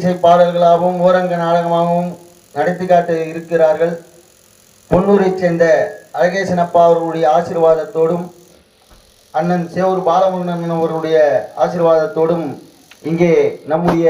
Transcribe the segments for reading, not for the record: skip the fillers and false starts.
இசை பாடல்களாகவும் ஓரங்க நாடகமாகவும் நடத்தி காட்ட இருக்கிறார்கள். பொன்னூரைச் சேர்ந்த அழகேசன் அப்பா அவர்களுடைய ஆசீர்வாதத்தோடும் அண்ணன் சேவூர் பாலமுருகன் அவர்களுடைய ஆசீர்வாதத்தோடும் இங்கே நம்முடைய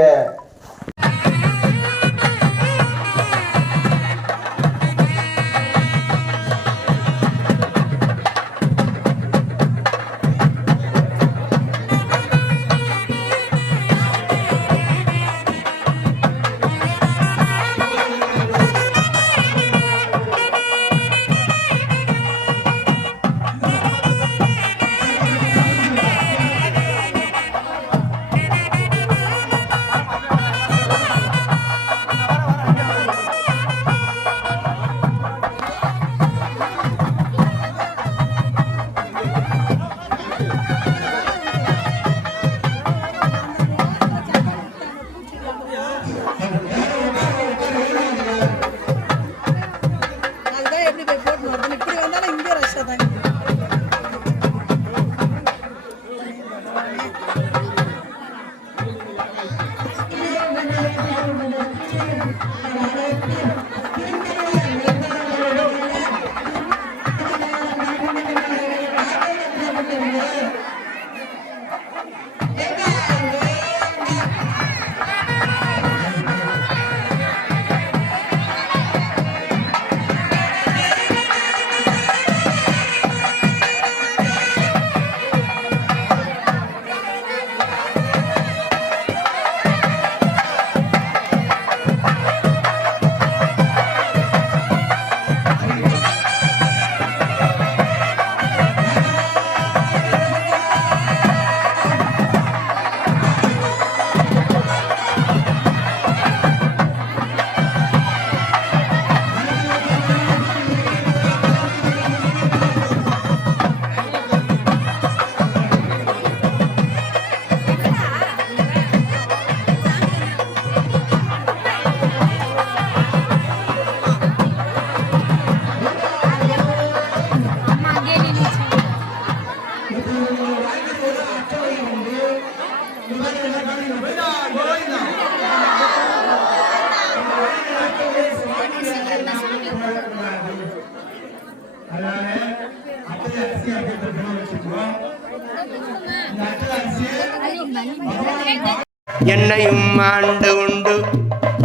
என்னையும் ஆண்டு உண்டு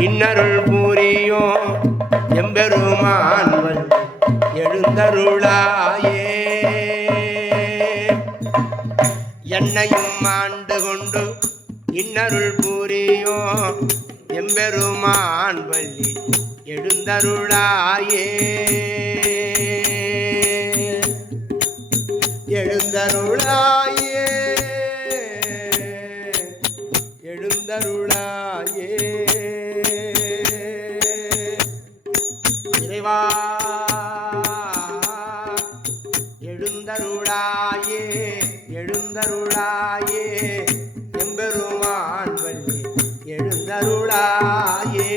இன்னருள் பூரியோ எம்பெருமான் எழுந்தருளாயே. என்னையும் ஆண்டு கொண்டு இன்னருள் பூரியோ எம்பெருமான் வள்ளி எழுந்தருளாயே. எழுந்தருளாயே எழுந்தருளாயே இறைவா எழுந்தருளாயே எழுந்தருளாயே எம்பெருமான் வள்ளி எழுந்தருளாயே.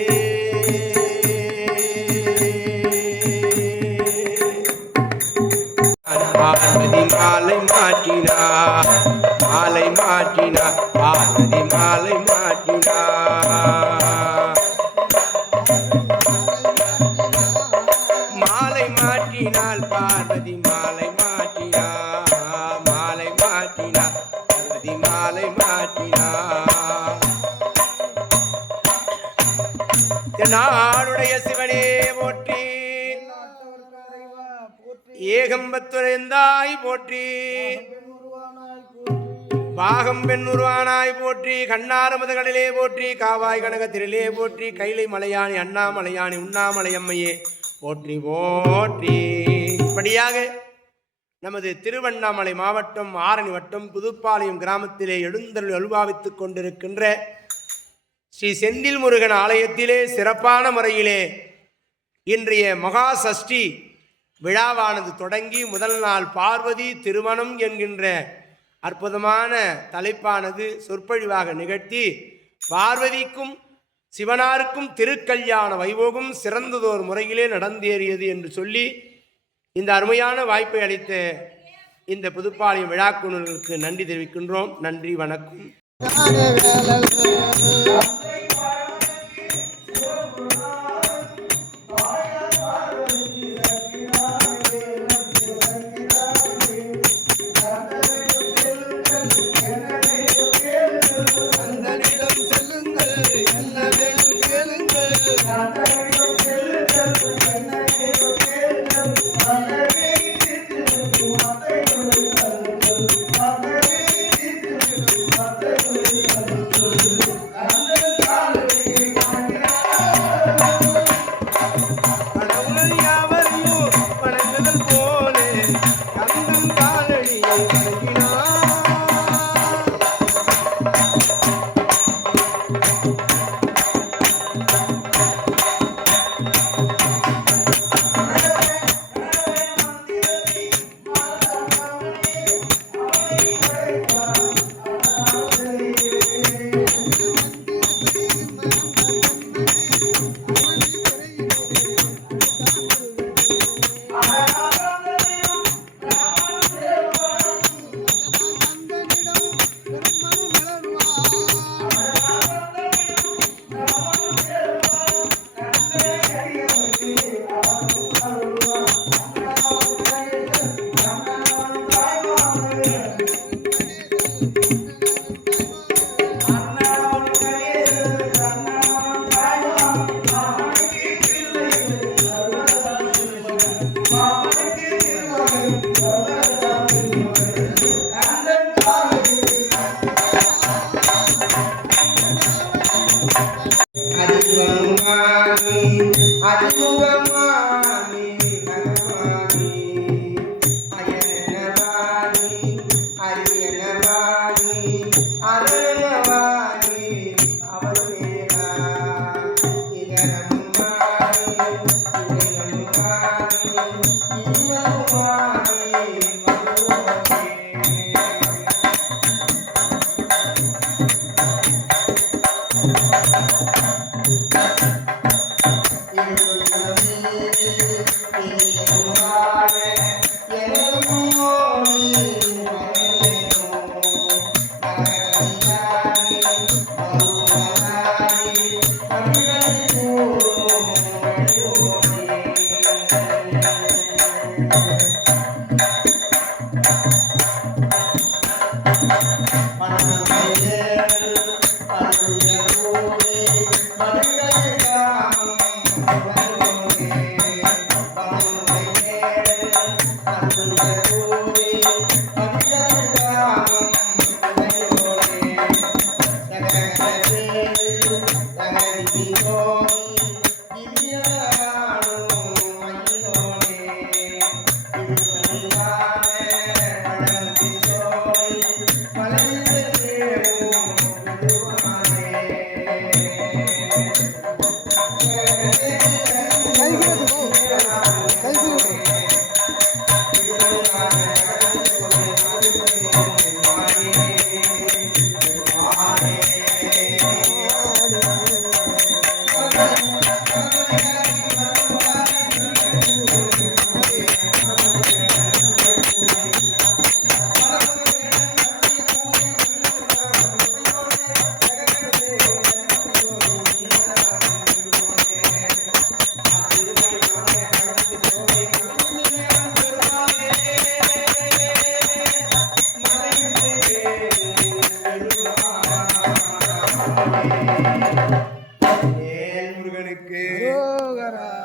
பார்வதி மாலை மாற்றினார் மாலை மாற்றினார் பார்வதி மாலை மாற்றினார் மாலை மாற்றினாள் பார்வதி மாலை மாற்றினார் மாலை மாற்றினார் பார்வதி மாலை மாற்றினார். நாடுடைய சிவனே போற்றி ஏகம்பத்துரைந்தாய் போற்றி பாகம் பெண் உருவானாய் போற்றி கண்ணாரமத கடலே போற்றி காவாய் கனகத்திரிலே போற்றி கைலை மலையானி அண்ணாமலையானி உண்ணாமலையம்மையே போற்றி போற்றி. இப்படியாக நமது திருவண்ணாமலை மாவட்டம் ஆரணி வட்டம் புதுப்பாளையம் கிராமத்திலே எழுந்தருள் அனுபவித்துக் கொண்டிருக்கின்ற ஸ்ரீ செந்தில் முருகன் ஆலயத்திலே சிறப்பான முறையிலே இன்றைய மகா சஷ்டி விழாவானது தொடங்கி முதல் நாள் பார்வதி திருமணம் என்கின்ற அற்புதமான தலைப்பானது சொற்பொழிவாக நிகழ்த்தி பார்வதிக்கும் சிவனாருக்கும் திருக்கல்யாண வைபோகம் சிறந்ததோர் முறையிலே நடந்தேறியது என்று சொல்லி இந்த அருமையான வாய்ப்பை அளித்த இந்த புதுப்பாளையம் விழாக்குழுவிற்கு நன்றி தெரிவிக்கின்றோம். நன்றி, வணக்கம்.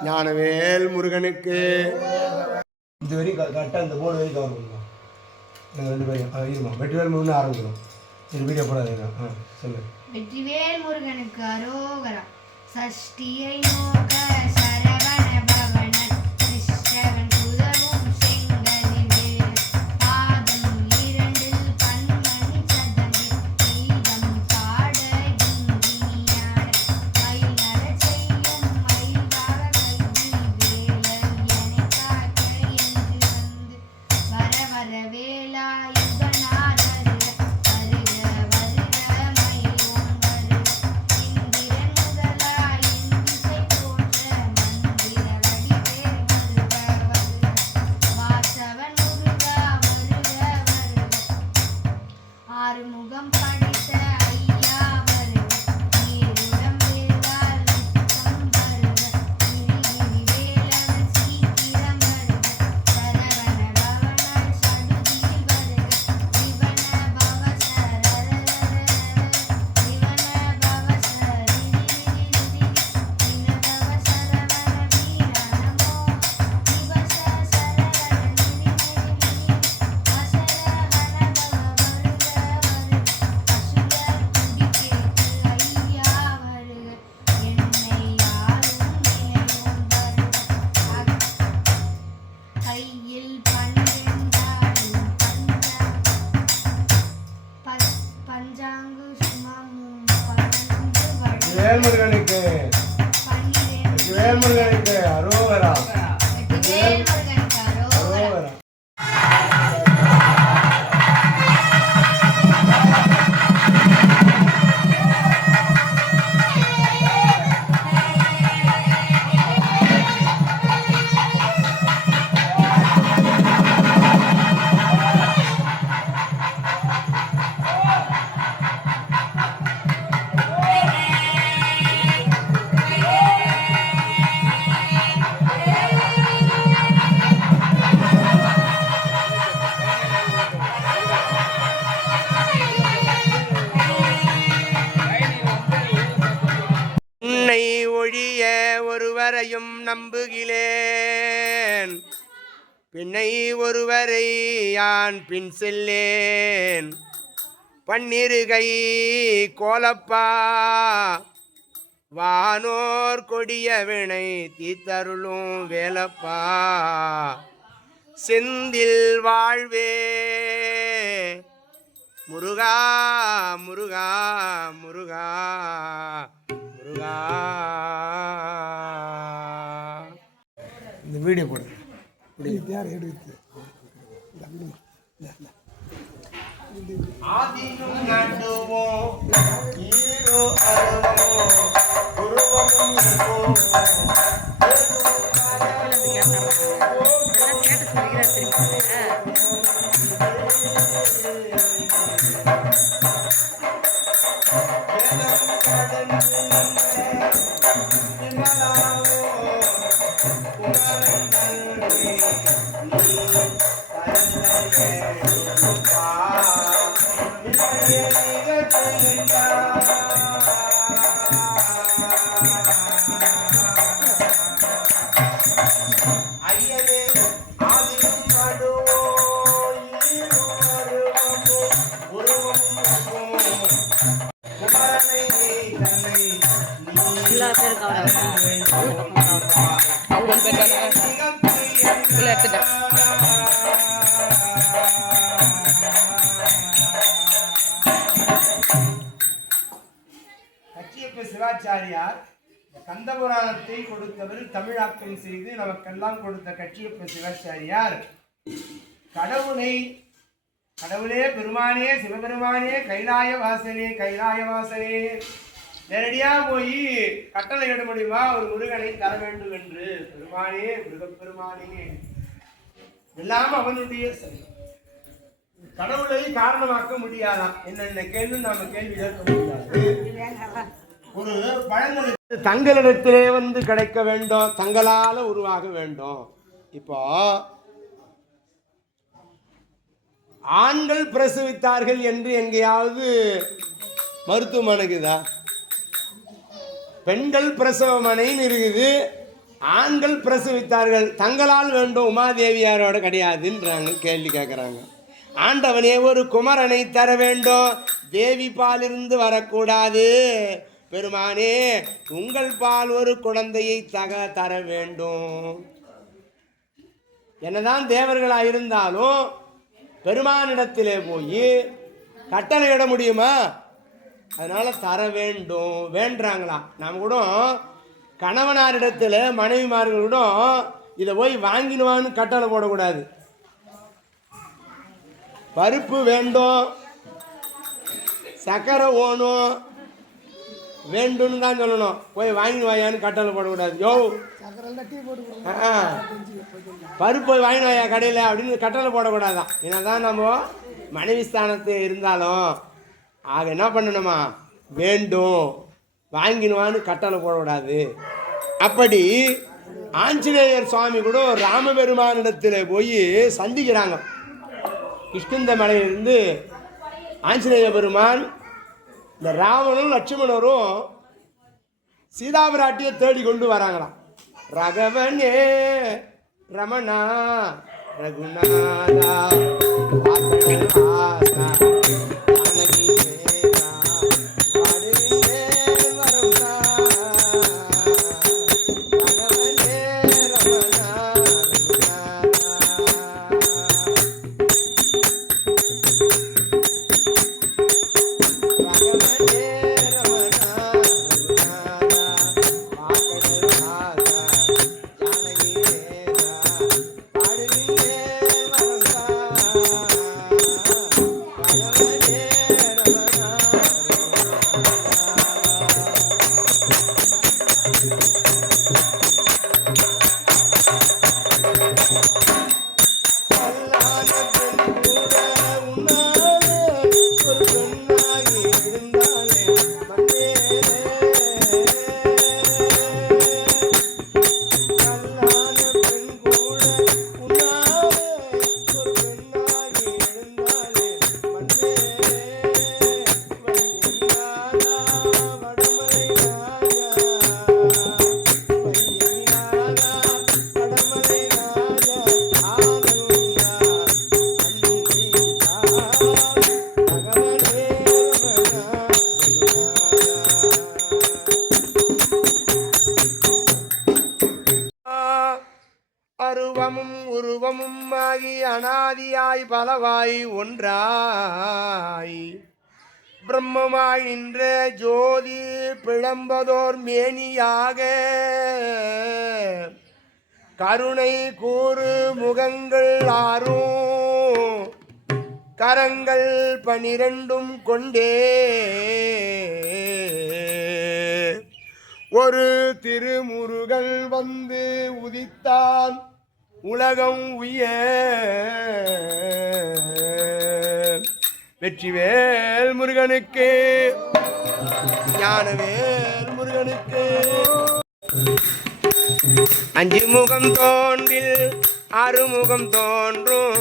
ஞானவேல் முருகனுக்கு. இது வரைக்கும் கரெக்டாக இந்த போர்டு வரைக்கும் கவர் பண்ணுவோம். நாங்கள் 2 பேரும் இருமா வெற்றிவேல் முருகன் ஆரம்பிக்கிறோம். இது வீடியோ போடாதீங்க. சொல்லு. வெற்றிவேல் முருகனுக்கு அரோகரா. சஷ்டியை நோக்க சரவண பவன கிருஷ்ணவன் புதவும் செங்கதி வேல் பாதம் 2 பன்மணி சதங்கி கீதம் பாட கிங்கினியாட மயில் நட செய்யும் மயில்வாக கல்வி வேலர் எனை காக்க என்று வந்து வர வர வேலாயுதனார் வருக வருக வருக மயிலும் வருக இந்திரன் முதலாய் இந்திசை போற்ற வேல்முருகனுக்கு அரோகரா. வெற்றிவேல் முருகனுக்கு அரோகரா. அரோகரா. உன்னை ஒழிய ஒருவரையும் நம்புகிலேன், பின்னை ஒருவரை யான் பின் செல்லேன். பன்னிருகை கோலப்பா வானோர் கொடிய வினை தீத்தருளும் வேலப்பா. செந்தில் வாழ்வே முருகா முருகா முருகா முருகா. இந்த வீடியோ போடு. யார் எடுத்து ஆதியும் நடுவோம் ஈரோ அருவோம் உருவமும் இருப்போம். கச்சியப்ப சிவாச்சாரியார் கந்தபுராணத்தை கொடுத்தவர், தமிழாக்கம் செய்து நமக்கெல்லாம் கொடுத்த கச்சியப்ப சிவாச்சாரியார் கடவுளே பெருமானே சிவபெருமானே கைலாய வாசனே கைலாய வாசனே நேரடியா போய் கட்டளை இட முடியுமா ஒரு முருகனை தர வேண்டும் என்று. பெருமானே மிருகப்பெருமானே எல்லாம் அவனுடைய கடவுளை காரணமாக்க முடியாதாம். என்னென்ன கேள்வி நாம கேள்வி கேட்க முடியாது. ஒரு பழங்களுக்கு தங்களிடத்திலே வந்து கிடைக்க வேண்டும், தங்களால உருவாக வேண்டும். இப்போ ஆண்கள் பிரசவித்தார்கள் என்று எங்கேயாவது மருத்துவமனைக்குதா? பெண்கள் பிரசவமனைன்னு இருக்குது, ஆண்கள் பிரசவித்தார்கள் தங்களால் வேண்டும் உமாதேவியாரோட கிடையாதுன்றாங்க. கேள்வி கேட்குறாங்க. ஆண்டவனே ஒரு குமரனை தர வேண்டும், தேவி பாலிருந்து வரக்கூடாது. பெருமானே உங்கள் பால் ஒரு குழந்தையை தர வேண்டும். என்னதான் தேவர்களாக இருந்தாலும் பெருமானிடத்திலே போய் கட்டளையிட முடியுமா? அதனால தர வேண்டும் வேண்டாங்களா. நாம் கூட கணவனாரிடத்தில் மனைவிமார்களும் இதை போய் வாங்கினுவான்னு கட்டளை போடக்கூடாது. பருப்பு வேண்டும், சக்கரை ஓணும் வேண்டும்னு தான் சொல்லணும். போய் வாங்கினுவாயான்னு கட்டளை போடக்கூடாது. யோ பருப்பு போய் வாங்கினுவாயா கடையில் அப்படின்னு கட்டளை போடக்கூடாதான். என்னதான் நம்ம மனைவி ஸ்தானத்து இருந்தாலும் ஆக என்ன பண்ணணுமா, வேண்டும் வாங்கினுவான்னு கட்டளை போடக்கூடாது. அப்படி ஆஞ்சநேயர் சுவாமி கூட ராமபெருமானிடத்தில் போய் சந்திக்கிறாங்க. கிஷ்கிந்த மலையிலிருந்து ஆஞ்சநேய பெருமான் இந்த ராவனும் லட்சுமணரும் சீதாபிராட்டியை தேடி கொண்டு வராங்களாம். ரகவனே ரமணா ரகுநாதா உருவமும் உருவமும் ஆகி அனாதியாய் பலவாய் ஒன்றாய் பிரம்மமாய் நின்ற ஜோதி பிளம்பதோர் மேனியாக கருணை கூறு முகங்கள் ஆறும் கரங்கள் 12 கொண்டே ஒரு திருமுருகன் வந்து உதித்தான் உலகம் உய வெற்றிவேல் முருகனுக்கு ஞானவேல் முருகனுக்கு அஞ்சு முகம் தோன்றில் அறுமுகம் தோன்றும்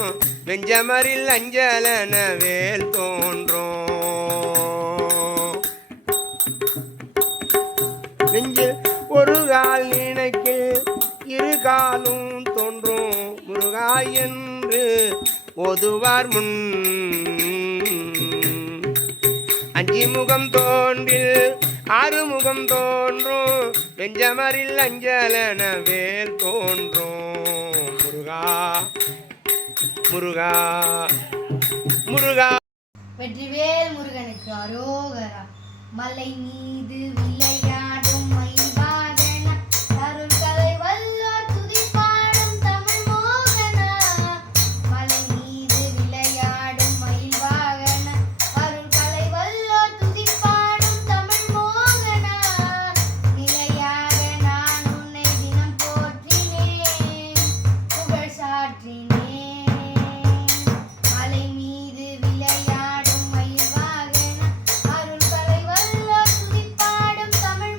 வெஞ்சமரில் அஞ்சலன வேல் தோன்றும் நெஞ்சில் ஒரு கால் நினைக்கு இரு காலும் தோன்றும் முருகா என்று ஓதுவார் முன் அஞ்சு முகம் தோன்றில் ஆறுமுகம் தோன்றும் வெஞ்சமரில் அஞ்சலன வேல் தோன்றும் முருகா முருகா முருகா. வெற்றிவேல் முருகனுக்கு அரோகரா. மலை மீது விளையாடும் மயில்வாகன அருள்கலை வல்லோர் துதிப்பாடும் தமிழ் மோகனா. மலை மீது விளையாடும் மயில்வாகன அருள்கலை வல்லோர் துதிப்பாடும் தமிழ் மோகனா. நிலையாக நான் உன்னை தினம் போற்றினேன் புகழ் சாற்றினேன். மலை மீது விளையாடும் மயில்வாகன அருள்கலை வல்லோர் துதிப்பாடும் தமிழ்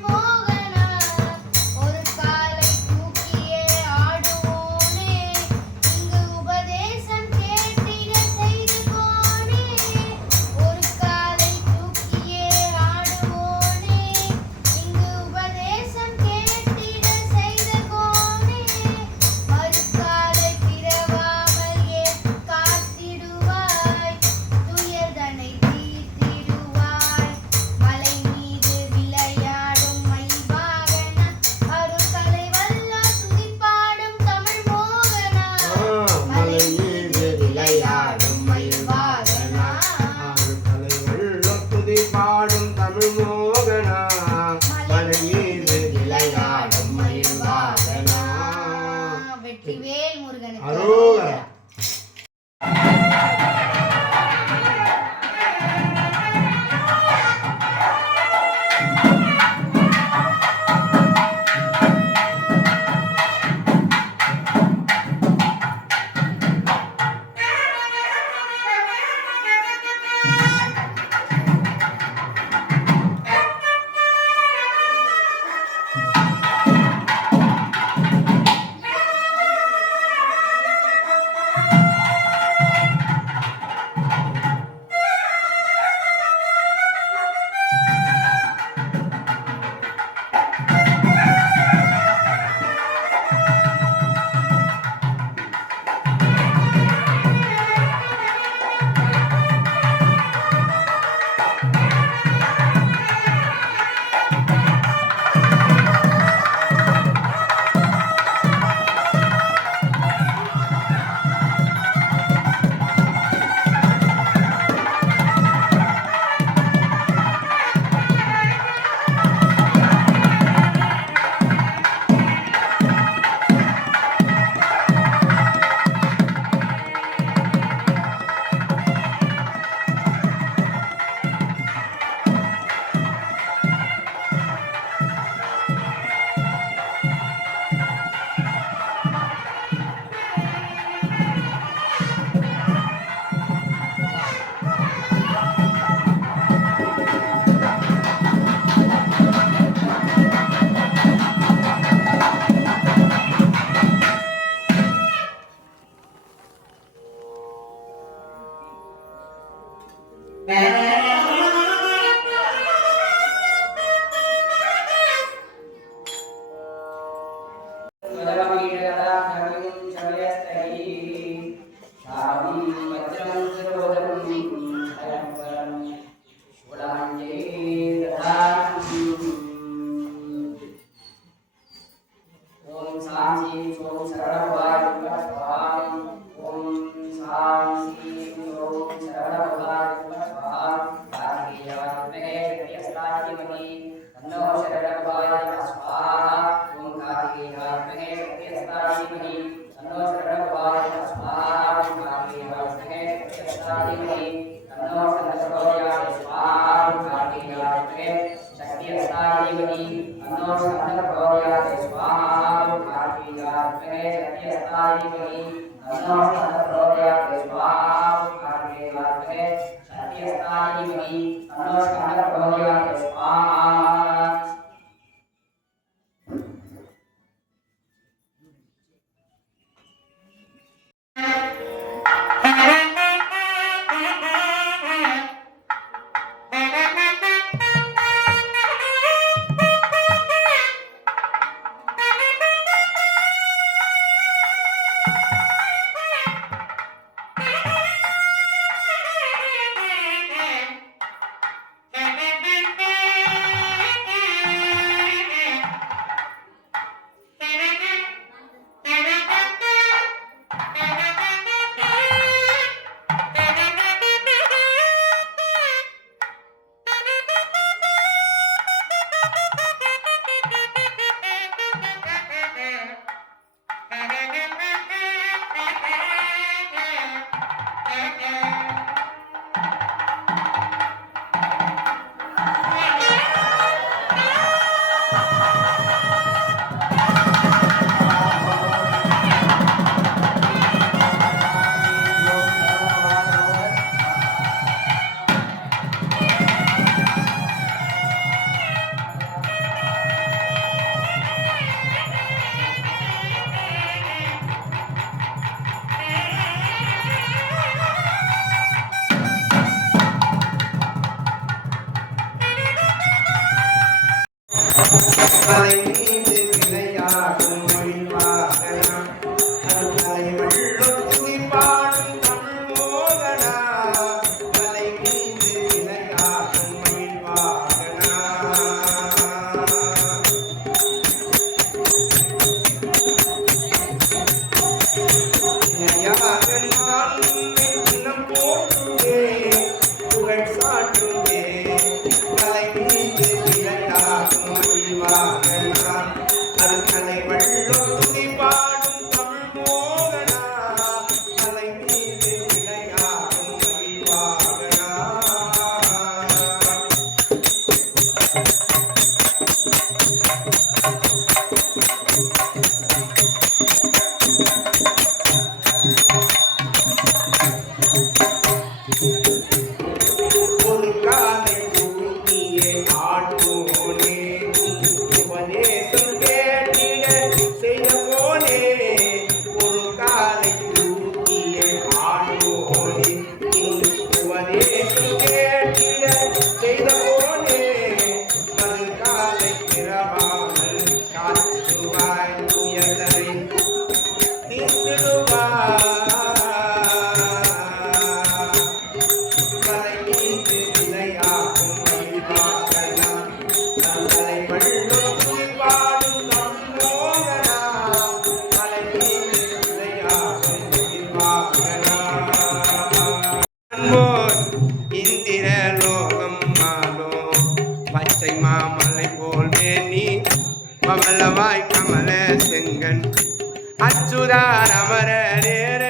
அச்சுதார் அமரரேற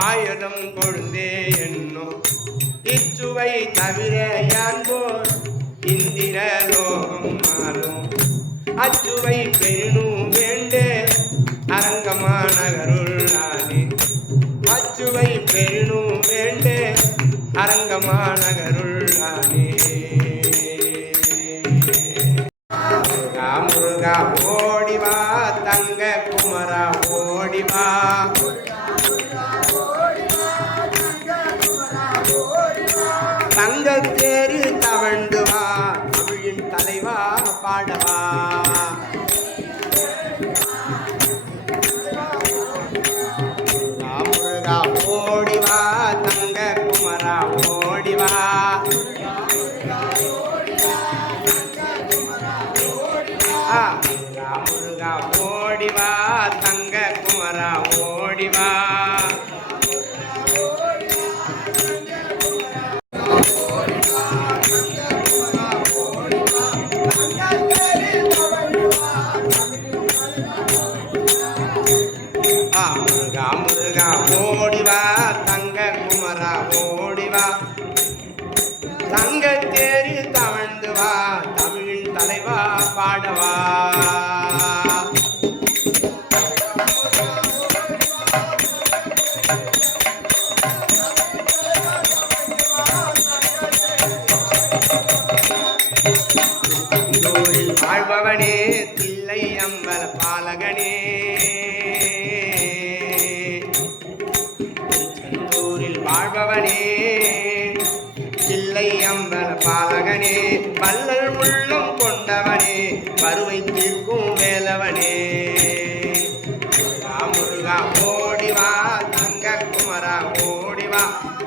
ஆயுதம் கொழுந்தே என்னும் இச்சுவை தவிர யான்போர் இந்திர லோகம் மாறும் அச்சுவை பெருணும் வேண்டே அரங்கமா நகருள்ளானே அச்சுவை பெருணும் வேண்டே அரங்கமா நகருள்ளானே முருகா ஓடிவா தங்க குமரா ஓடிவா தங்க தேரு தவண்டு வா தமிழின் தலைவா பாடவா முருகா ஓடிவா தங்க குமரா ஓடிவா முருகா ஓடிவா ஓடிவா தங்க குமரா ஓடிவா முருகா முருகா ஓடிவா தங்க குமரா ஓடிவா தங்க தேரி தவழ்ந்து வா தமிழின் தலைவா பாடவா வாழ்பவனே தில்லை அம்பல பாலகனே திருச்செந்தூரில் வாழ்பவனே தில்லை அம்பல பாலகனே வள்ளல் உள்ளம் கொண்டவனே பருவை தீர்க்கும் வேலவனே முருகா முருகா ஓடிவா தங்க குமரா ஓடிவா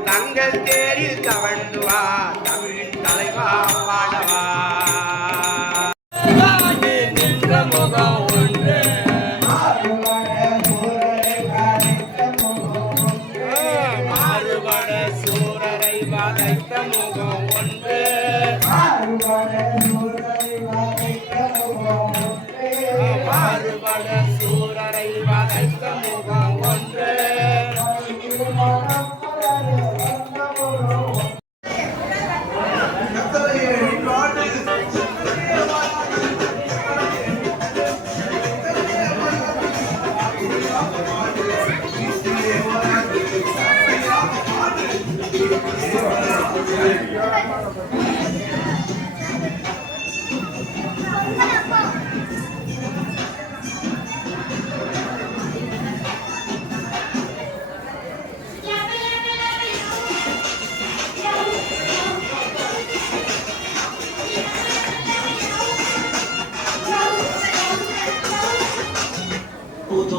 தங்கள் தேரில் தவழ்ந்து வா தமிழின் தலைவா பாடவா முகம் ஒன்று மாறுபட சூரரை வதைத்த முகம் ஒன்று மாறுபட சூரரை வதைத்த முகம் ஒன்று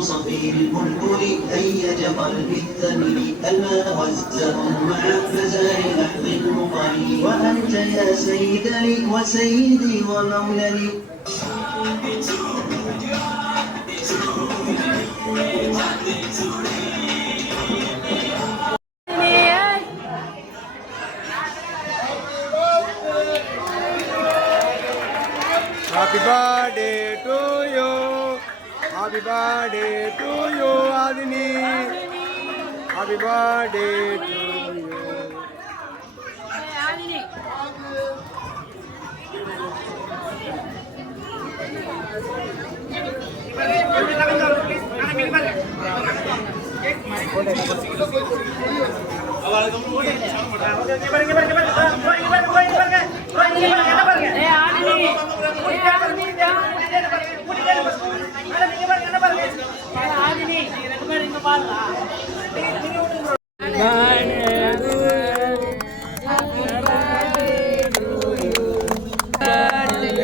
صفير المنكر هيج قلبي الثمر الماء والزمن مع فزار لحظ المطر وأنت يا سيدني وسيدي ومولدي Happy birthday to you. Happy birthday to you, Adini. Happy birthday to you.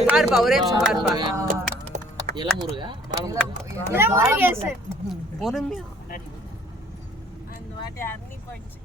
பாருப்பா ஒரே நிமிஷம் பாருப்பா இளமுருகா பொறுமையா அந்த வாட்டி அர்னி போயிடுச்சு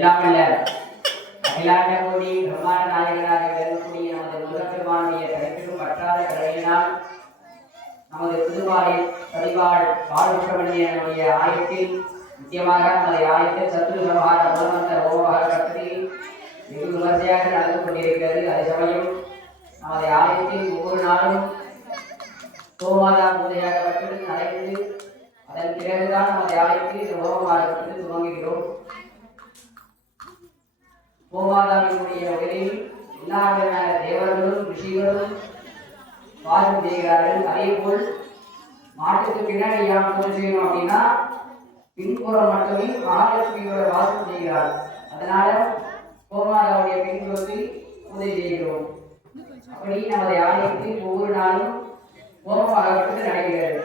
எல்லாம் இல்ல அகிலாண்ட கோடி பிரம்மாண்ட நாயகனாக விளங்கக்கூடிய நமது முருகப்பெருமானுடைய தலைப்பிலும் பற்றாத கருணையினால் நமது புதுவாழை பதிவாழ் வாழ்வுற்றவனுடைய ஆயத்தில் முக்கியமாக நமது ஆயத்தில் சத்ரு சமகார மூலமந்த ஓமகார கட்டத்தில் வெகு விமர்சையாக நடந்து கொண்டிருக்கிறது. அதே சமயம் நமது ஆலயத்தில் ஒவ்வொரு நாளும் சோமாதா பூஜையாகப்பட்டு நடந்து அதன் பிறகுதான் நமது ஆலயத்தில் இந்த ஓமமாகப்பட்டு துவங்குகிறோம். கோமாதாவினுடைய உரையில் எல்லா விதமான தேவர்களும் ரிஷிகளும் வாசம் செய்கிறார்கள். அதே போல் மாட்டுக்கு பின்னாடி யாம் பூஜை செய்யணும் அப்படின்னா பின்புறம் மட்டுமே மகாலட்சுமியோட வாசம் செய்கிறார். அதனால கோமாதாவுடைய பின்புறத்தில் பூஜை செய்கிறோம். அப்படி நமது ஆலயத்தில் ஒவ்வொரு நாளும் ஹோமமாகப்பட்டு நடக்கிறது.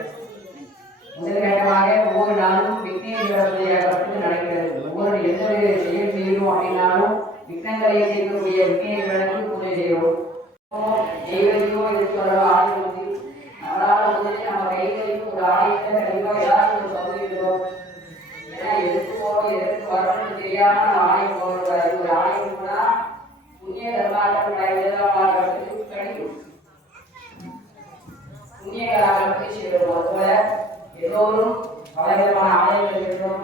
முதல் கட்டமாக ஒவ்வொரு நாளும் விக்னேஸ்வர பூஜையாகப்பட்டு நடக்கிறது. ஒவ்வொரு எந்த செயல் செய்யணும் அப்படின்னாலும் விக்னங்களை செய்யக்கூடிய விக்னேஸ்வரனுக்கு பூஜை செய்கிறோம். தெய்வத்தையோ இதுக்கு ஒரு ஆலயம் வந்து நம்மளால வந்து நம்ம கைகளையும் ஒரு ஆலயத்தை கண்டிப்பாக ஏதாவது ஒரு பகுதி இருக்கிறோம். ஏன்னா எதுக்கு போக எதுக்கு வரணும்னு தெரியாம நம்ம ஆலயம் போகக்கூடாது. ஒரு ஆலயம் போனா புண்ணிய தர்மாட்டம் கிடைக்கும், புண்ணிய கலாச்சாரத்தை செய்கிறோம். அதுபோல எல்லோரும் பல விதமான ஆலயங்கள் இருக்கிறோம்.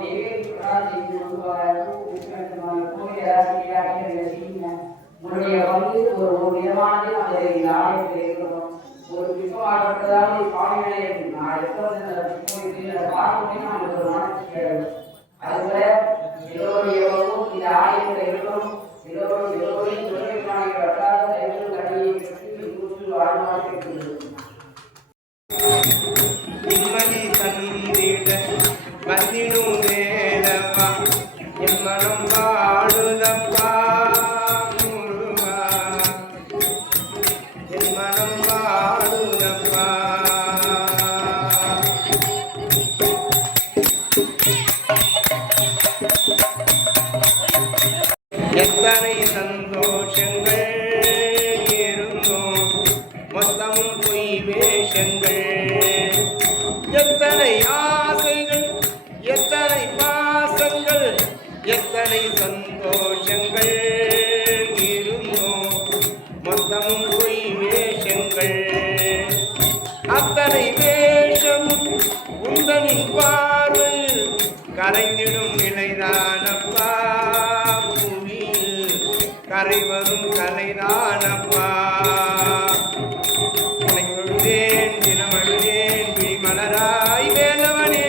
உன்னுடைய பங்கு ஒரு விதமானது அந்த ஆலயத்தில் இருக்கிறோம். ஒரு பிற்பமாகப்பட்டதாவது பாவனை நான் எப்போது பார்க்கணும் நமக்கு ஒரு மனசு. அதுபோல எல்லோருடைய பங்கும் இந்த ஆலயத்தில் இருக்கிறோம். எல்லோரையும் துறைக்கான கட்டாத தைரியம் கல்வியை பெற்று வாழ்வாக இருக்கிறது. நிம்மதி தந்திட வந்திடும் வேலவா என் மனம் வாழுதப்பா முருகா, என் மனம் வாழுதப்பா. எத்தனை சந்தோஷங்கள் இருந்தோம் மொத்தமும் பொய் வேஷங்கள், எத்தனை ஆசைகள் எத்தனை பாசங்கள், எத்தனை சந்தோஷங்கள் இருந்தோம் மொத்தமும் பொய் வேஷங்கள். அத்தனை வேஷமும் உந்தனின் பார்வையில் கரைந்திடும் நிலைதானப்பா, பூமியில் கரைவரும் கலைதானப்பா. உனைக்கொழுதேன் தினமழுதேன் விழிமலராய் வேலவனே,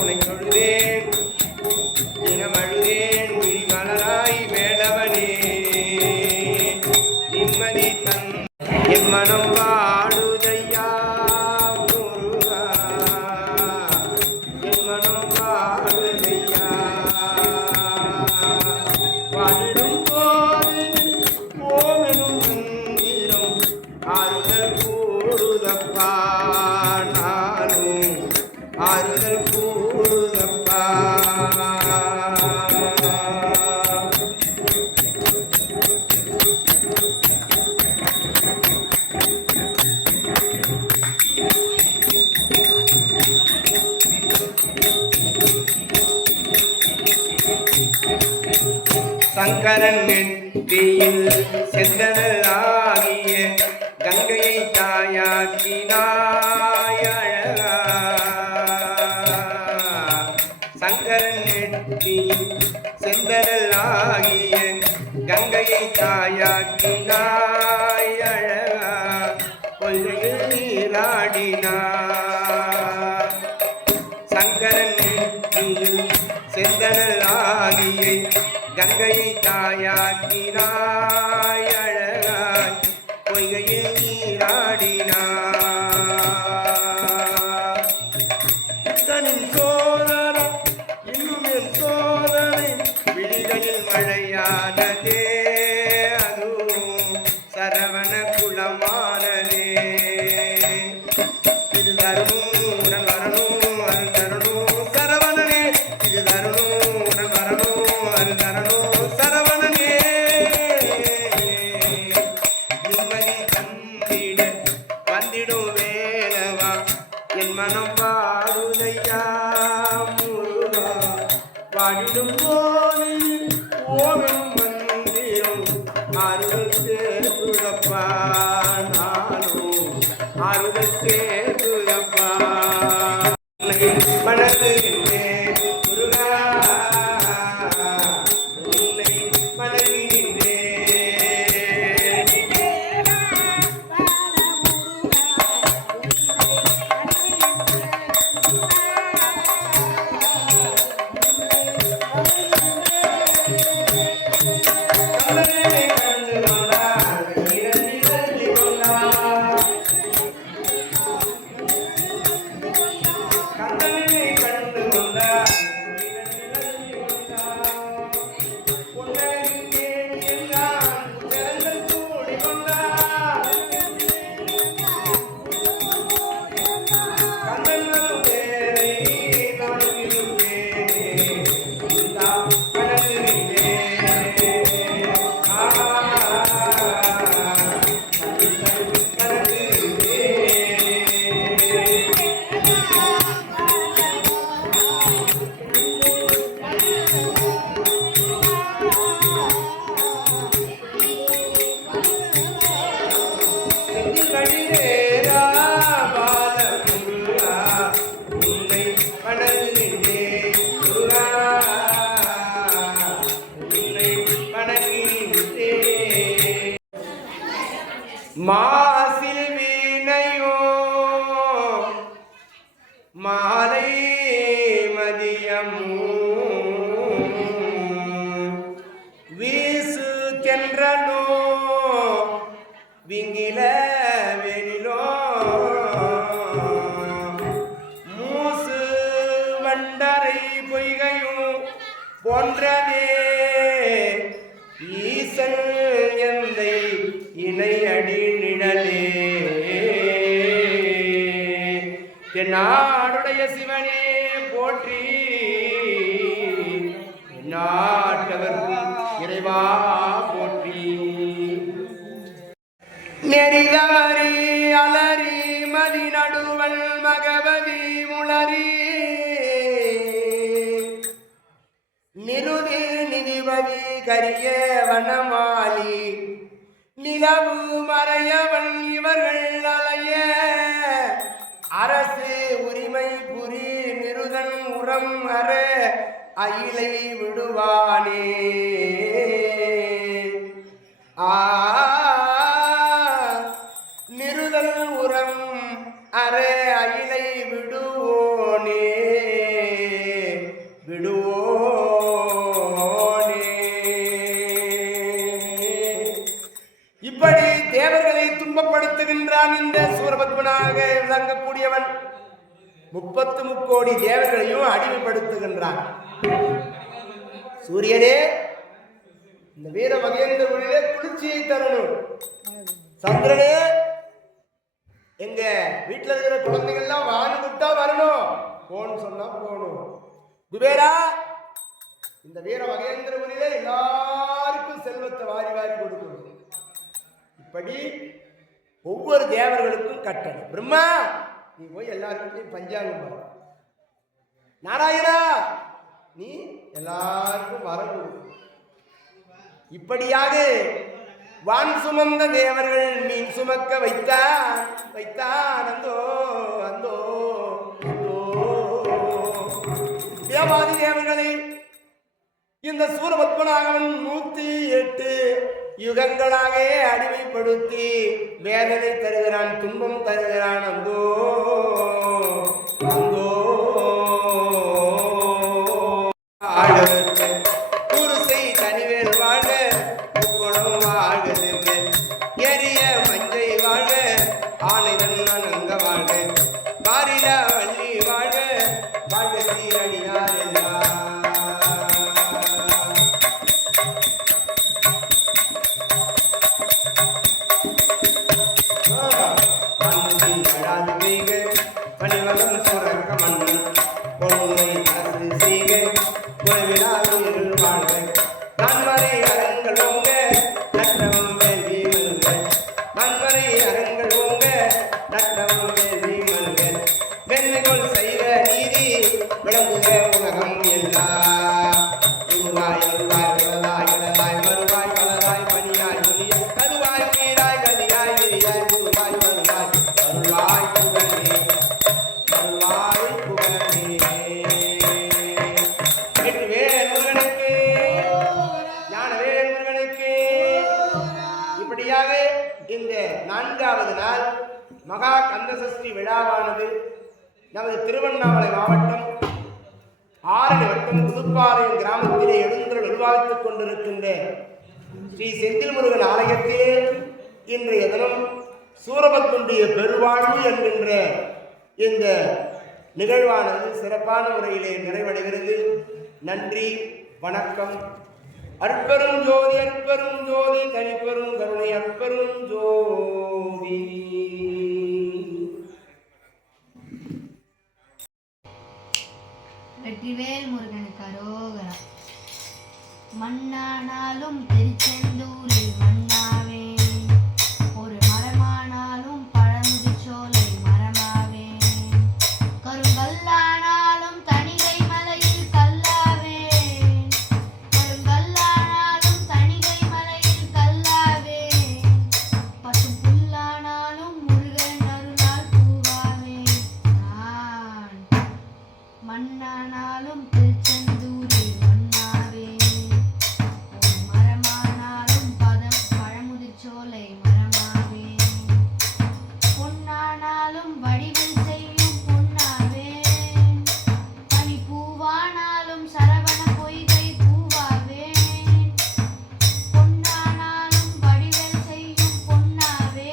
உனைக்கொழுதேன் தினமழுதேன் விழிமலராய் வேலவனே. நிம்மதி தன் என் மனம் வாடுதையா முருகா, என் மனம் வாடுதையா. வாழிடும் போது ஓமெனும் மந்திரம் ஆறுதல் கூறுதப்பா, நானும் ஆறுதல் கூறுதப்பா. சங்கரன் நெற்றியில் செந்தனல் ஆகிய கங்கையை தாயாக்கினாய் அழகா. சங்கரன் நெற்றியில் செந்தனல் ஆகிய கங்கையை தாயாக்கினாய் அழகா. கொள்கையில் நீராடினாய். சங்கரன் நெற்றியில் செந்தனல் ஆகிய கங்கையை தாயாக்கினாய் அழகாய். பொய்கையில் நீராடினாய். தனின் சோதனை இன்னும் என் சோதனை விழிகளில் மழையானதே, அதுவும் சரவண குலமானதே. இது தருணும் உடன் வரணும் அது தரணும் சரவணனே, இது தருணும் உடன் வரணும் அது தரணும் சரவணனே. நிம்மதி தந்திட வந்திடும் வேலவா என் மனம் வாழுதையா முருகா. பாடிடும் போது ஓவியம் மந்திரம் அருள் சேர்த்துதப்பா நானும் அருள் சேர்த்துதப்பா மனதில் முருகா உன்னை மனதிலே மாசில் வீணையோ மாலை மதியமோ வீசு தென்றலோ விங்கில வெளிலோ மூசு வண்டரை பொய்கையும் போன்றதே ஈசன் எந்தை இணையடி நிழலே நாடுடைய சிவனே போற்றி நாட்டவர்க்கும் இறைவா போற்றி நெறிதவரி அலரி மதி நடுவல் மகவதி முளரி நிருதி நிதிபதி கரிய வனமாலி நிலவு மறையவன் இவர்கள் அலைய அரசு உரிமை புரி நிருதன் உரம் அற அயிலை விடுவானே நிருதல் உரம் அற அயிலை விடுவோனே விடுவோனே. இப்படி தேவர்களை துன்பப்படுத்துகின்றான் இந்த சூரபத்மனாக விளங்கக்கூடியவன். 33 கோடி தேவர்களையும் அடிமைப்படுத்துகின்றான். சூரியனே, இந்த வீர மகேந்திரனிலே குளிர்ச்சியை தரணும். சந்திரனே, எங்க வீட்டில் இருக்கிற குழந்தைகள்லாம் வான்னு விட்டா வரணும், போன்னு சொன்னா போகணும். குபேரா, இந்த வீர மகேந்திரனிலே எல்லாருக்கும் செல்வத்தை வாரி வாரி கொடுக்கணும். இப்படி ஒவ்வொரு தேவர்களுக்கும் கட்டளை. பிரம்மா, நீ போய் எல்லாருக்கும் பஞ்சாங்கம் பாரு. நாராயணா, நீ எல்லாருக்கும் வரணும். இப்படியாக வான் சுமந்த தேவர்கள் மீன் சுமக்க வைத்தான் அந்தோ அந்தோ தேவாதி தேவர்களை இந்த சூரபத்மனாகவன் 108 யுகங்களாக அடிமைப்படுத்தி வேதனை தருகிறான், துன்பம் தருகிறான். அந்தோ அந்தோ குருசை தனிவேல் வாழ குளம் வாழுது எரிய மஞ்சை வாழ ஆணைதன் அங்க வாழ காரில வள்ளி வாழ வாழ சீரடியார் எல்லாம். பணிவகம் சுரக்க மண் பொருளை அரசு செய்க உறவினார்கள் வாழ்க நன்மறை அரங்கள் ஓங்க நட்டவம் வேள்வி மல்க நன்மறை அரங்கள் ஓங்க நட்டவம் வேள்வி மல்க வெண்மைகொள் செய்த நீதி விளங்குக உலகம் எல்லாம். கந்தசஷ்டி விழாவானது நமது திருவண்ணாமலை மாவட்டம் ஆரணி வட்டம் புதுப்பாளையம் கிராமத்திலே எழுந்தருள் உருவாக்கிக் கொண்டிருக்கின்ற ஸ்ரீ செந்தில் முருகன் ஆலயத்திலே இன்றைய தினம் சூரபத்துண்டிய பெருவாழ்வு என்கின்ற இந்த நிகழ்வானது சிறப்பான முறையிலே நிறைவடைகிறது. நன்றி, வணக்கம். அற்பெரும் ஜோதி அற்பெரும் ஜோதி தனிப்பெரும் கருணை அற்பெரும் ஜோதி. வெற்றிவேல் முருகனுக்கு அரோகரா. மண்ணானாலும் திருச்செந்தூரில் மண்ணாவே, ஒரு மரமானாலும் பழமுதிர்ச்சோலை மரமாவே, கருங்கல்லானாலும் தணிகை மலையில் கல்லாவே, கருங்கல்லானாலும் தணிகை மலையில் கல்லாவே, பசும் புல்லானாலும் முருகன் அருளால் பூவாவே. நான் மண்ணானாலும் திருச்செந்தூரில் மண்ணாவே, ஒரு மரமானாலும் பழமுதிர்ச்சோலை மரமாவே, பொன்னானாலும் வடிவில் செய்யும் பொன்னாவே, பனி பூவானாலும் சரவண பொய்கை பூவாவே, பொன்னானாலும் வடிவில் செய்யும் பொன்னாவே,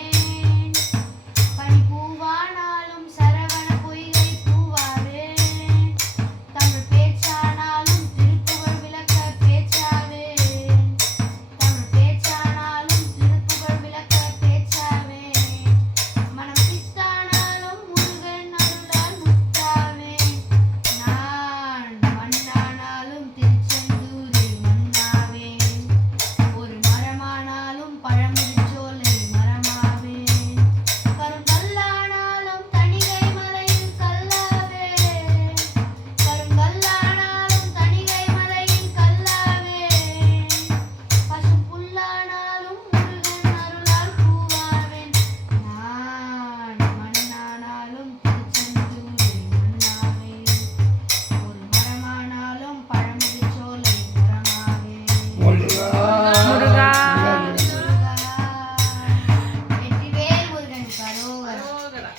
பனி பூவானாலும் சரவண பொய்கை பூவாவே, தமிழ் பேச்சானாலும் திருப்புகழ் விளக்க பேச்சாவே, தமிழ் பேச்சானாலும் திருப்புகழ் விளக்க பேச்சாவே, மனம் பித்தானாலும் முருகன் அருளால் முத்தாவே. நான் மண்ணானாலும் திருச்செந்தூரில் மண்ணாவே, ஒரு மரமானாலும் பழமுதிர்ச்சோலை மரமாவே, கருங்கல்லானாலும் தணிகை மலையில் கல்லாவே, கருங்கல்லானாலும் தணிகை மலையில் கல்லாவே, பசும் புல்லானாலும் முருகன் அருளால் பூவாவேன். நான் மண்ணானாலும் திருச்செந்தூரில் மண்ணாவே, ஒரு மரமானாலும் பழமுதிர்ச்சோலை மரமாவே. முருகா வெற்றிவேல் முருகனுக்கு அரோகரா.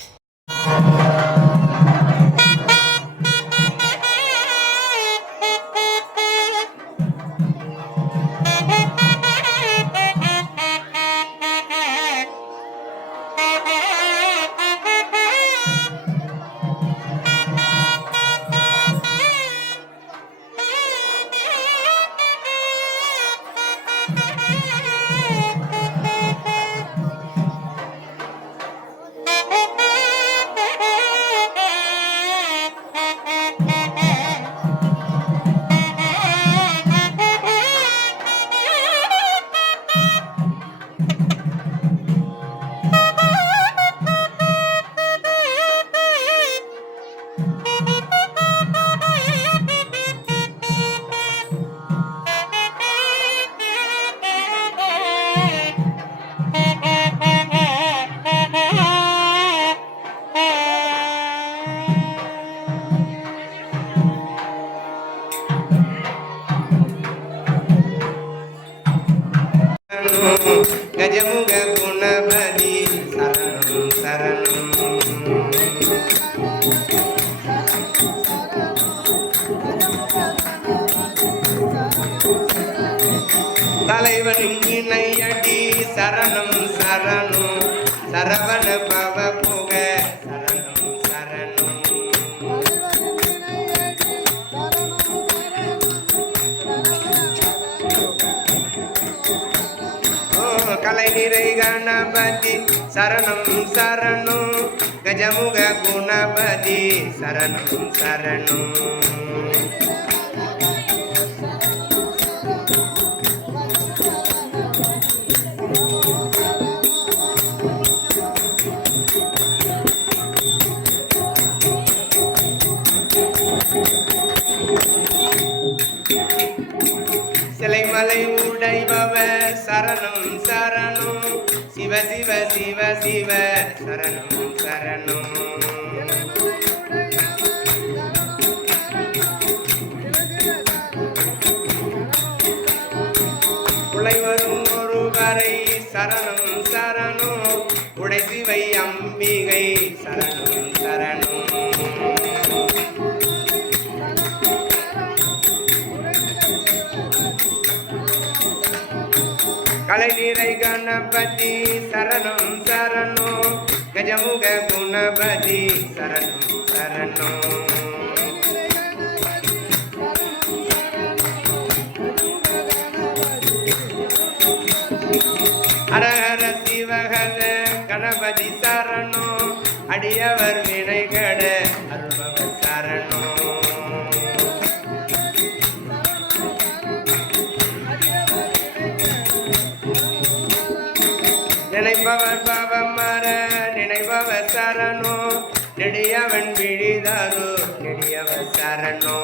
கஜமுக குணபதி சரணம் சரணம். தலைவனின் இணையடி சரணம் சரணம். சரவண பவ புக சரணம் சரணம். கலை நிறை கணபதி சரணம் சரணம். கஜமுக குணபதி சரணம் சரணம். சிலைமலை உடைபவ சரணம் சரணம். சிவ சிவ சிவ சிவ சரணம் சரணம். உலை வரும் ஒருவரை சரணம் சரணம். உடை சிவை அம்பிகை சரணம் கலைநிறை கணபதி சரணம் சரணம் கஜமுக குணபதி சரணம் சரணம் ஹரஹர சிவஹர கணபதி சரணம் அடியவர் வினைகட அருள்பவர் சரணம் நினைப்பவர் பவம் மர நினைப்பவர் சரணோ நெடியவன் விழிதாரோ நெடியவர் சரணோ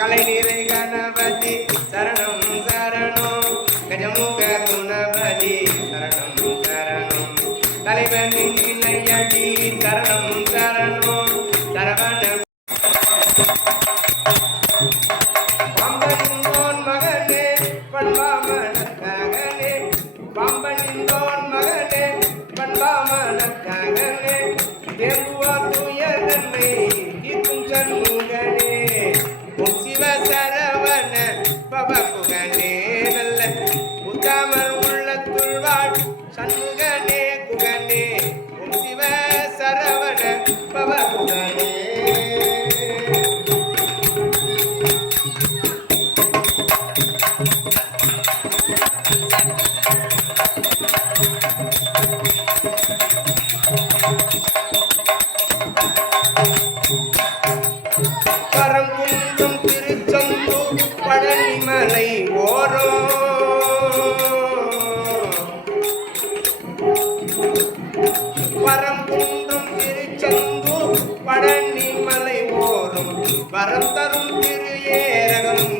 கலைநிறை கணபதி சரணம் சரணம் கஜமுக குணபதி சரணம் சரணம் தலைவனின் நிலையடி சரணம் சரணம் சரவண பம்பனிந்தோன் மகனே பண்பாமனக்காகனே பம்பனிந்தோன் மகனே பண்பாமனக்காகனே தேங்குவா துயரன்னை தீர்க்கும் சண்முகனே சிவ சரவண பவகுகனே நல்ல உத்தாமர் உள்ளத்துள் வாழ் சண்முகனே குகனே சிவ சரவண பவகுகனே பரங்குன்றம் திருச்செந்தூர் பழனிமலை ஓரோ பரங்குன்றம் திருச்செந்தூர் பழனிமலை ஓரம் வரம் தரும் திரு ஏரகம்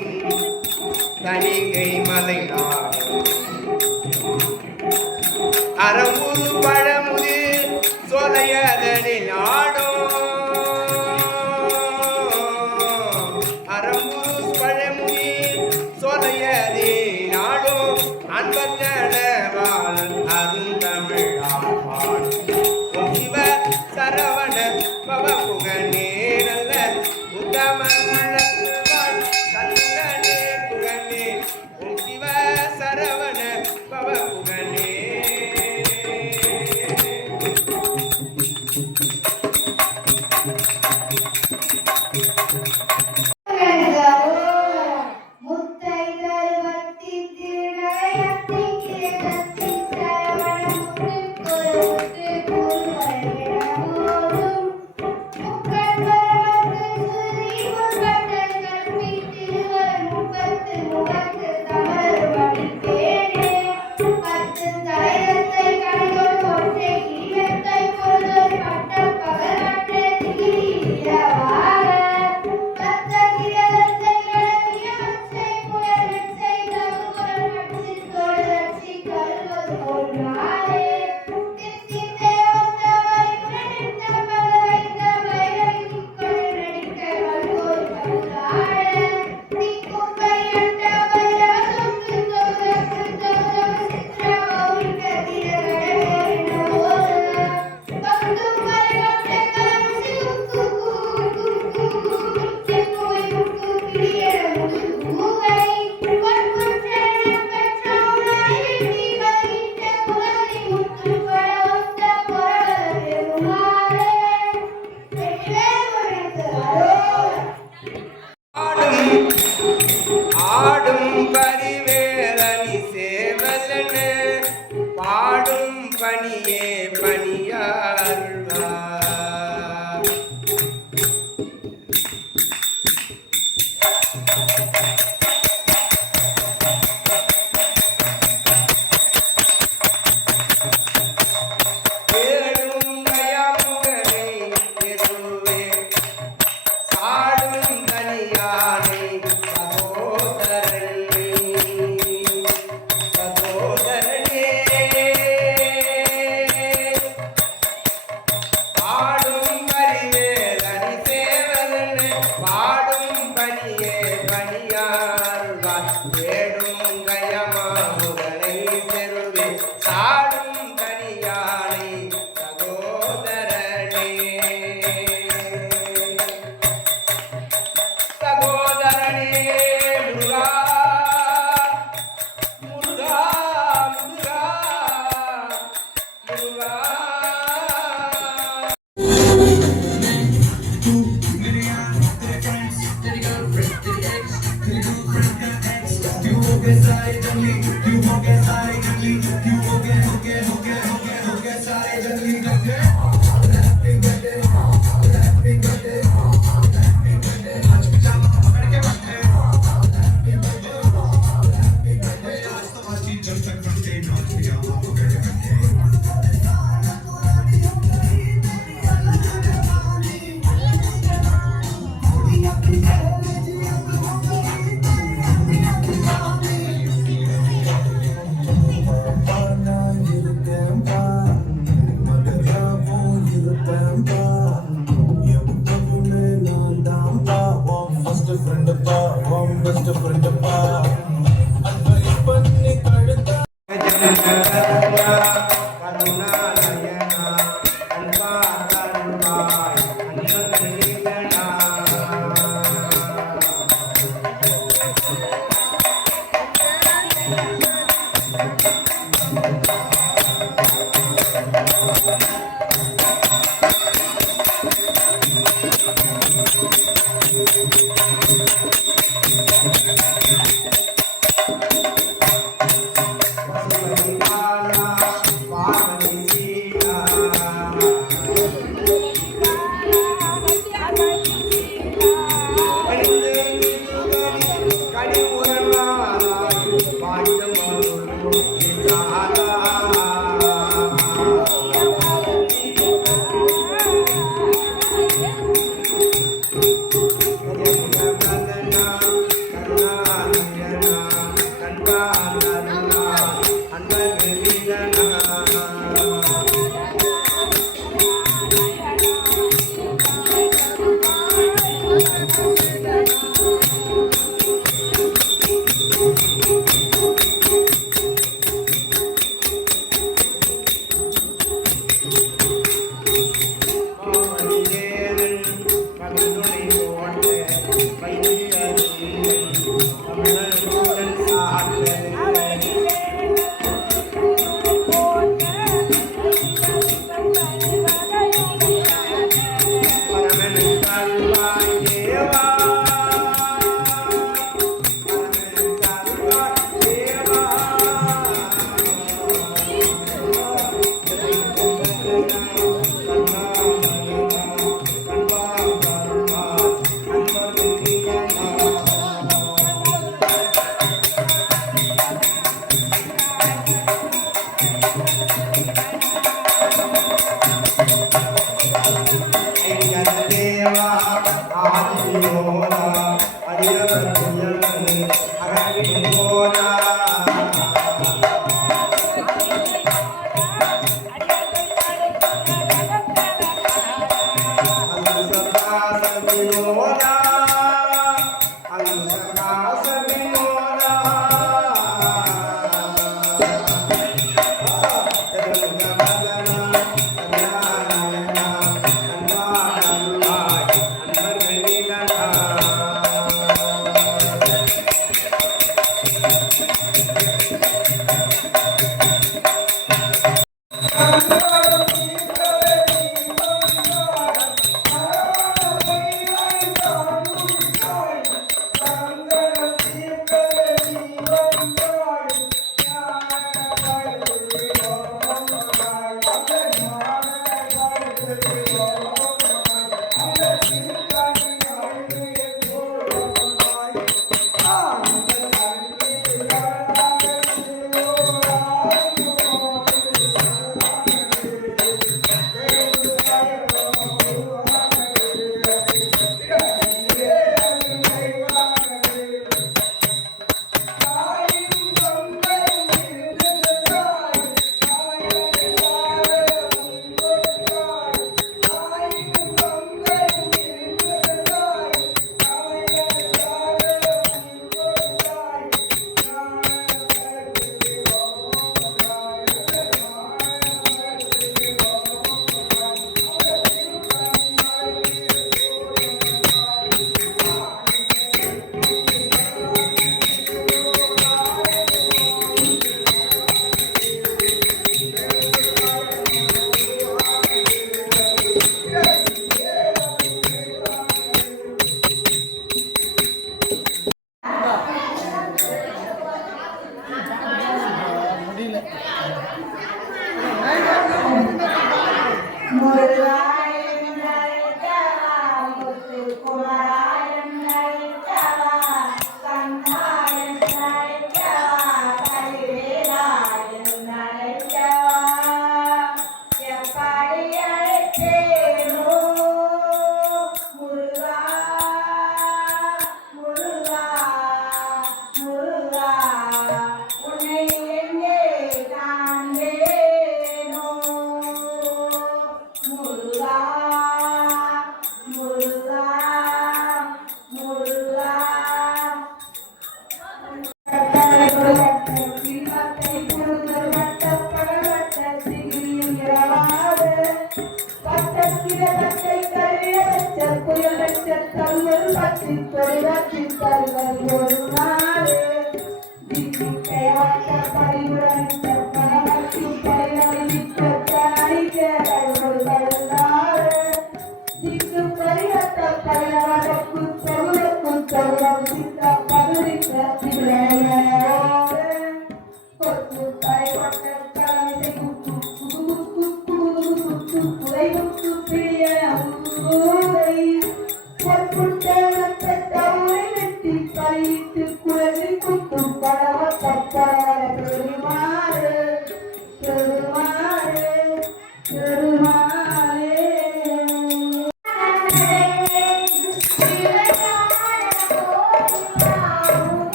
தனிகை மலை நாடும் அறமுது பழமுது சொலையதனில் ஆடோ சரவண பவகுகனே நல்ல உத்தமன் சண்முகனே குகனே ஓம் சிவ சரவண பவகுகனே ஆடும் பரிவேலனி சேவலன பாடும் பணியே பணியாழ்வா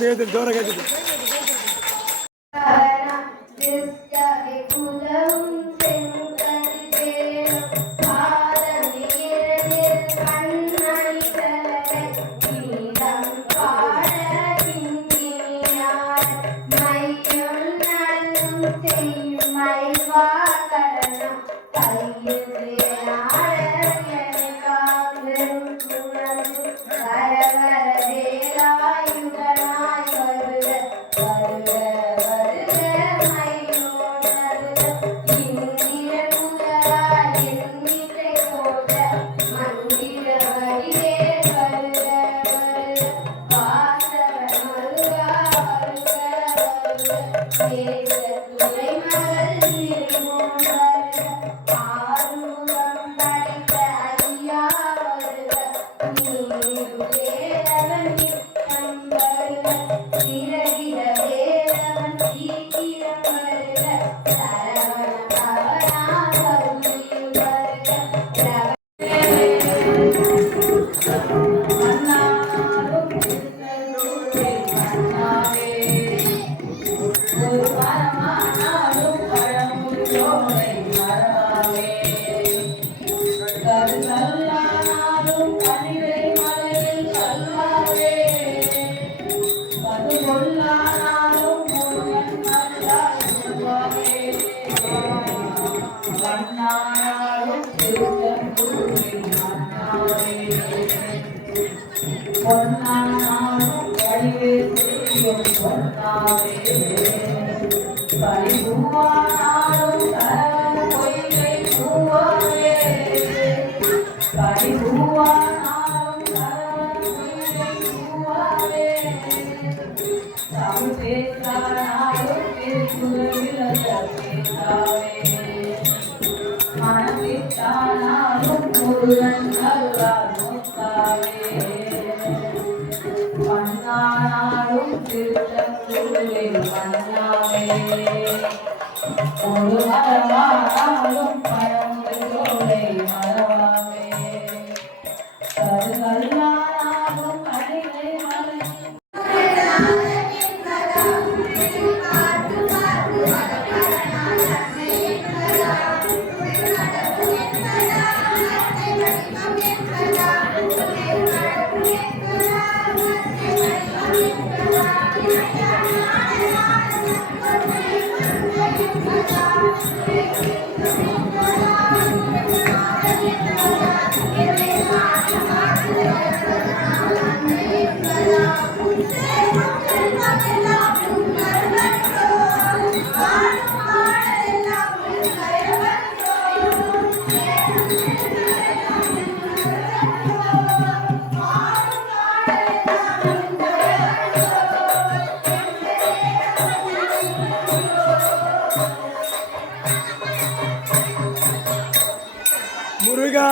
கேட்குது ஜோர கேட்குது. ஒரு மரமானாலும் பழம் முருகா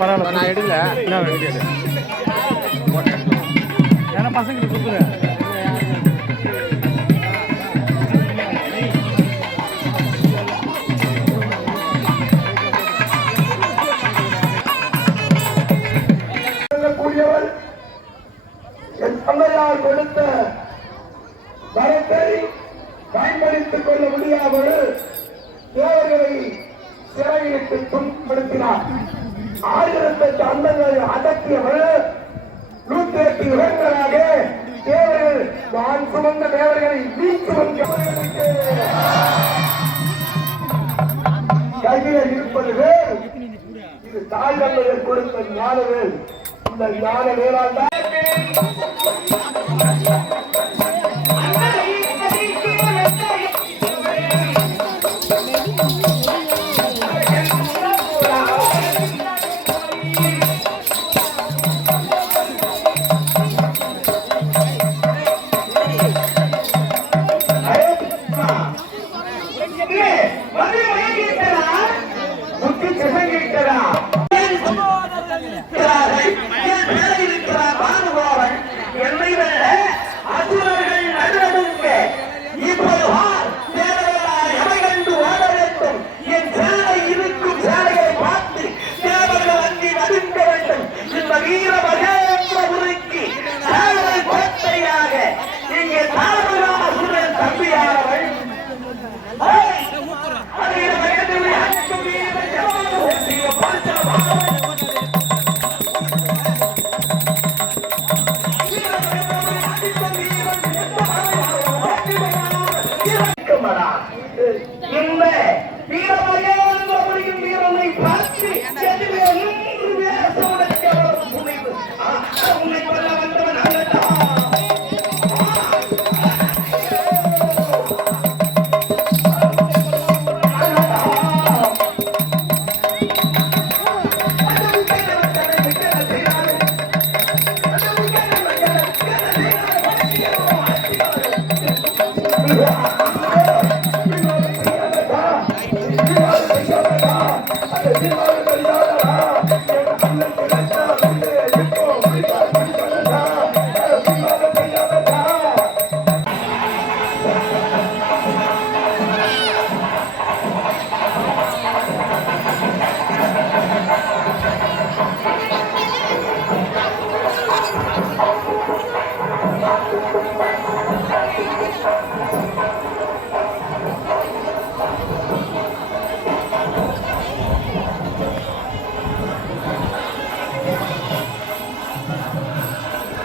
பரவாயில்ல நான் எடுக்கல ஏன்னா பசங்களுக்கு கொடுக்குறேன் கூடியவர் என் தந்தையார் கொடுத்த வரத்தை பயன்படுத்திக் கொள்ள முடியாமல் தேவர்களை சிறையிலிட்டு துன்படுத்தினார். 1008 அந்தங்களை அடக்கியவர் 108 இளைஞராக தேவர்கள் வான் சுமந்த தேவர்களை வீச்சு வந்தவர்களுக்கு கையில இருப்பது வேல். இது தாய் தந்தையர் கொடுத்த ஞான வேல். இந்த ஞான வேளாண்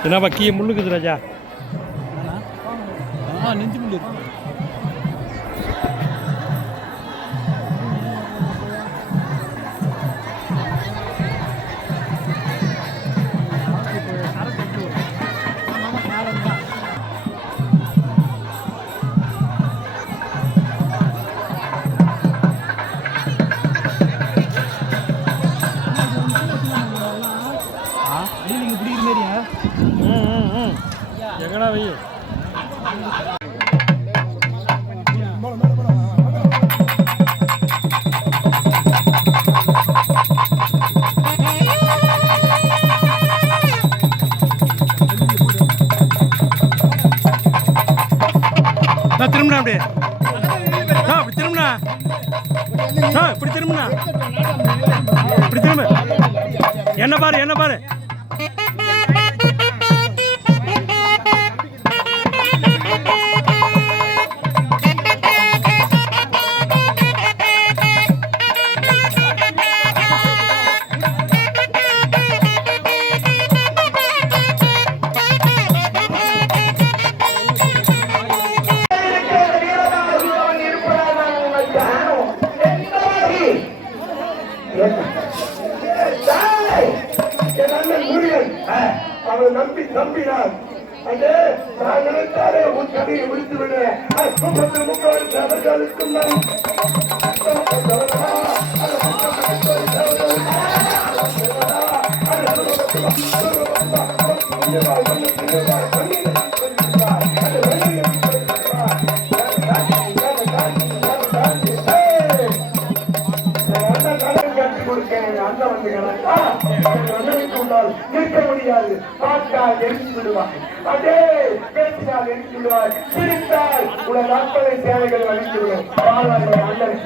என்னப்பா கீழே முள்ளுக்குது ராஜா. நெஞ்சு முள்ளு இருக்கு. எங்கடா வை. திரும்பினா அப்படியே இப்படி திரும்பினா இப்படி திரும்பினா இப்படி திரும்ப. என்ன பாரு என்ன பாரு. நம்பினார் அங்கே நான் நினைத்தாலே உன் கதையை முடித்து விடுவேன். அவர்களுக்கும் நிற்க முடியாது. பார்த்தால் எரிந்து விடுவார். அதே பேசினால் எரிந்து விடுவார். சிரித்தால் உள்ள நாற்பதை சேவைகள் அழிந்துவிடும். அண்ணன்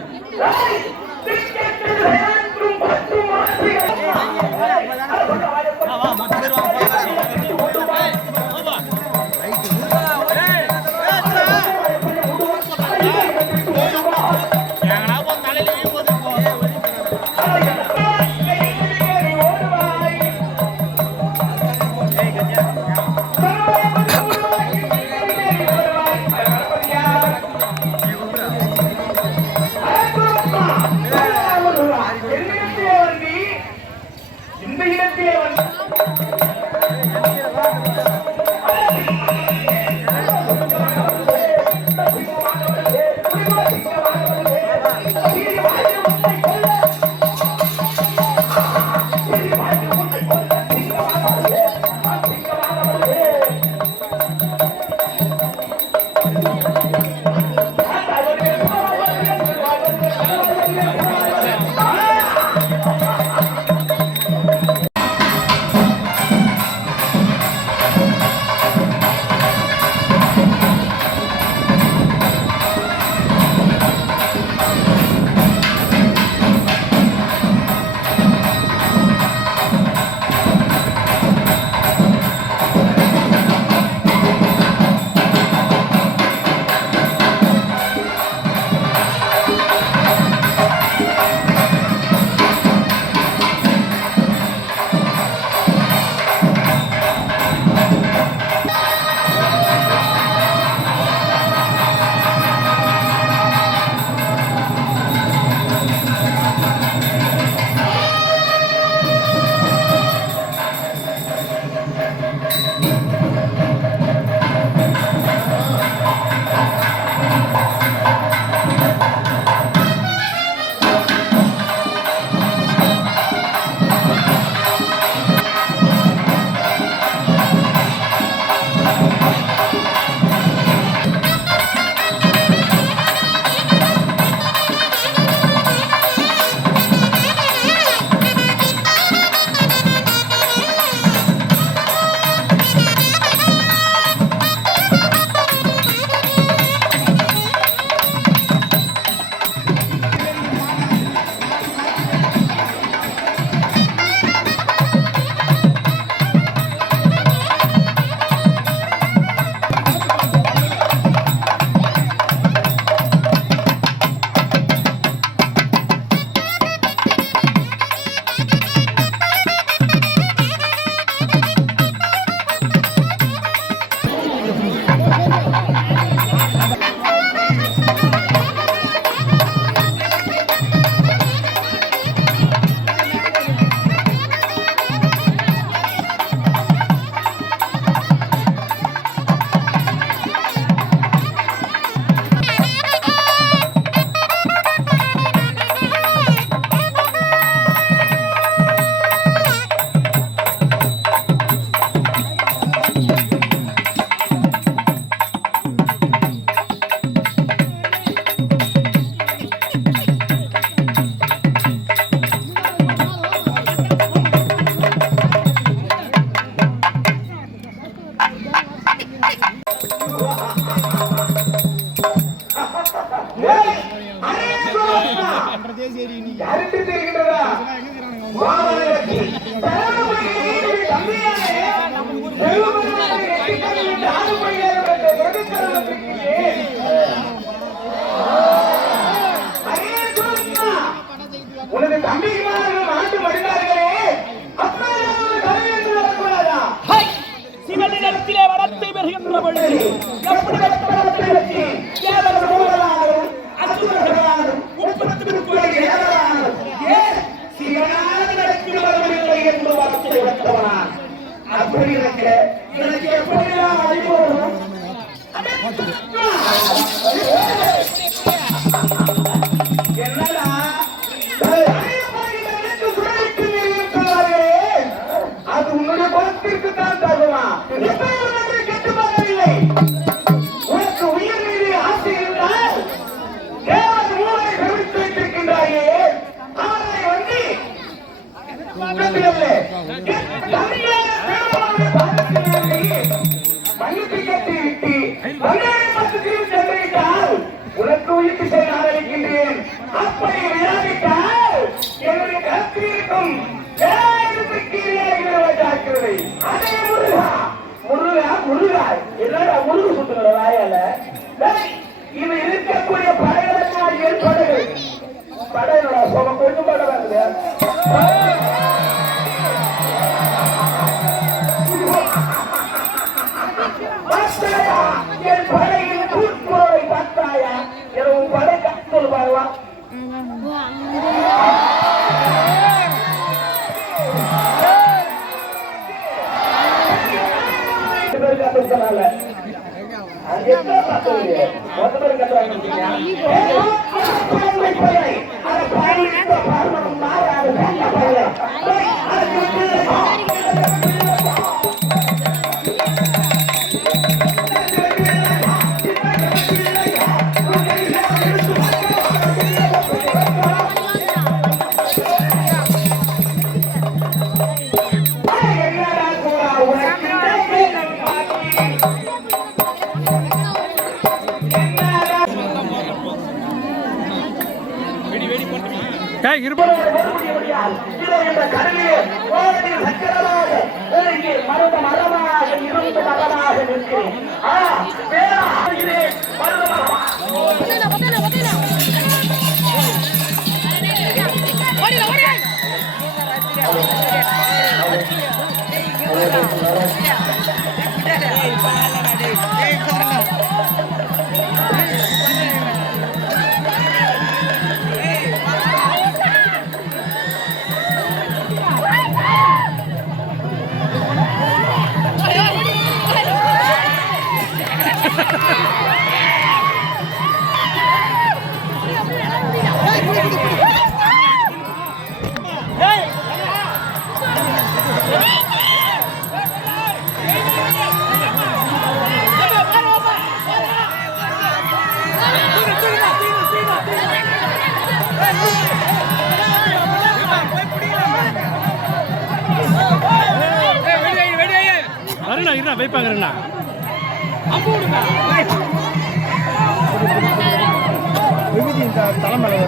யாருக்கு தெரிகின்றதா? மாமல்லருக்கு. தம்பியாரே, செல்வமணியை எட்டிக்கொண்டு விட்டு ஆடுபடியாக எதிர்க்கிறவர்களுக்கு உனது தம்பிமார்கள் ஆண்டு மடிந்தார்களே, அப்பொழுது கதை என்று வரக்கூடாதா? சிவனிடத்திலே வரத்தை பெறுகின்ற பொழுது எப்படி கஷ்டப்பட்டு வச்சு கேவல மூவராகவும் அசுரர்களாகவும் 30 கோடி ஏவராகவும் ஏன் சிவனாக நடத்தி வரவில்லை என்று வார்த்தை வைத்தவனான். அப்படி இருக்க எனக்கு எப்படியெல்லாம் அழிவு வரும்? என்னடா அது உன்னுடைய குலத்திற்கு தான் தருமா? கெட்டு போகவில்லை. உனக்கு உயிர் மீது ஆசை இருந்தால் தேவன் மூளை கவிழ்த்து வைத்திருக்கின்றாயே, அவரை வந்து மன்னிப்பு கேட்டு விட்டு சென்றிருந்தால் உனக்கு உயிர்த்து செல்ல ஆரம்பிக்கின்றேன். அப்படி விளையாடிட்டால் என்னுடைய கருத்தில் இருக்கும் அதே முருகா முருகா முருகா என்னடா முருகு சுத்துற வாயால இது இருக்கக்கூடிய படைகளுக்கு ஏன் படைகள் படையோட சோகம் கொஞ்சம் படம் வருது. என் படையின் கூட்டுறவை பார்த்தாயா? என் படை கத்தல் பாருவா. வைப்பாங்கண்ணா தலைமையில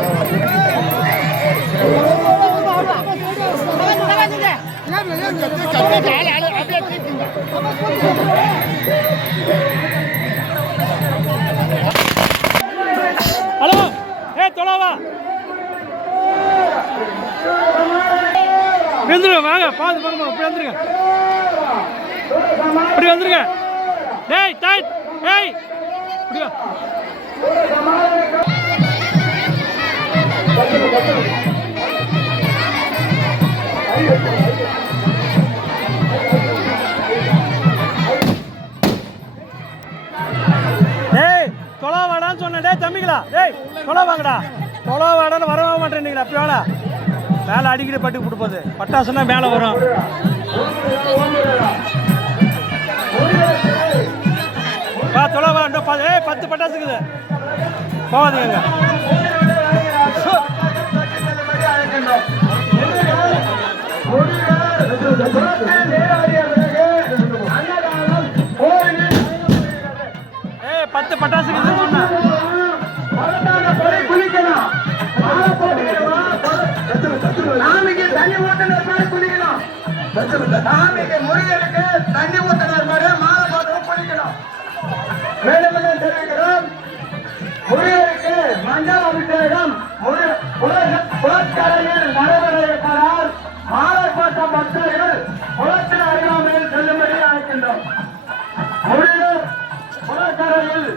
ஹலோ ஏ தொலைவா வந்துருங்க வாங்க பாத்து பாருங்க இப்படி வந்துருங்க இப்படி வந்துருங்க டேய் டேய் டேய் இப்படி வா டேய் தொலை வாடான்னு சொன்னேன் டேய் தம்பிங்களா டேய் தொலை வாங்கடா தொலை வாடான்னு வரவே மாட்டேன்னீங்களா அப்படி வாடா மேலே அடிக்கடி பட்டு கொடுப்பது பட்டாசுன்னா மேலே வரும் வா தொலை வா இன்னும் 10 பட்டாசு இருக்குது போகாதீங்க ஏ 10 பட்டாசு இருக்குது சொன்னா சாமிக்கு முருகனுக்கு தண்ணி ஊத்துனர் மாதிரி மாலை போட்டு குளிக்கணும். மேலும் தெரிவிக்கிறோம், முருகனுக்கு மஞ்சள் அபிஷேகம் குளக்கரையில் நடைபெற இருக்கிறார். மாலை போட்ட பக்தர்கள் குளத்தின் அருகாமையில் செல்லும்படி அழைக்கின்றோம். முருகர் குளக்கரையில்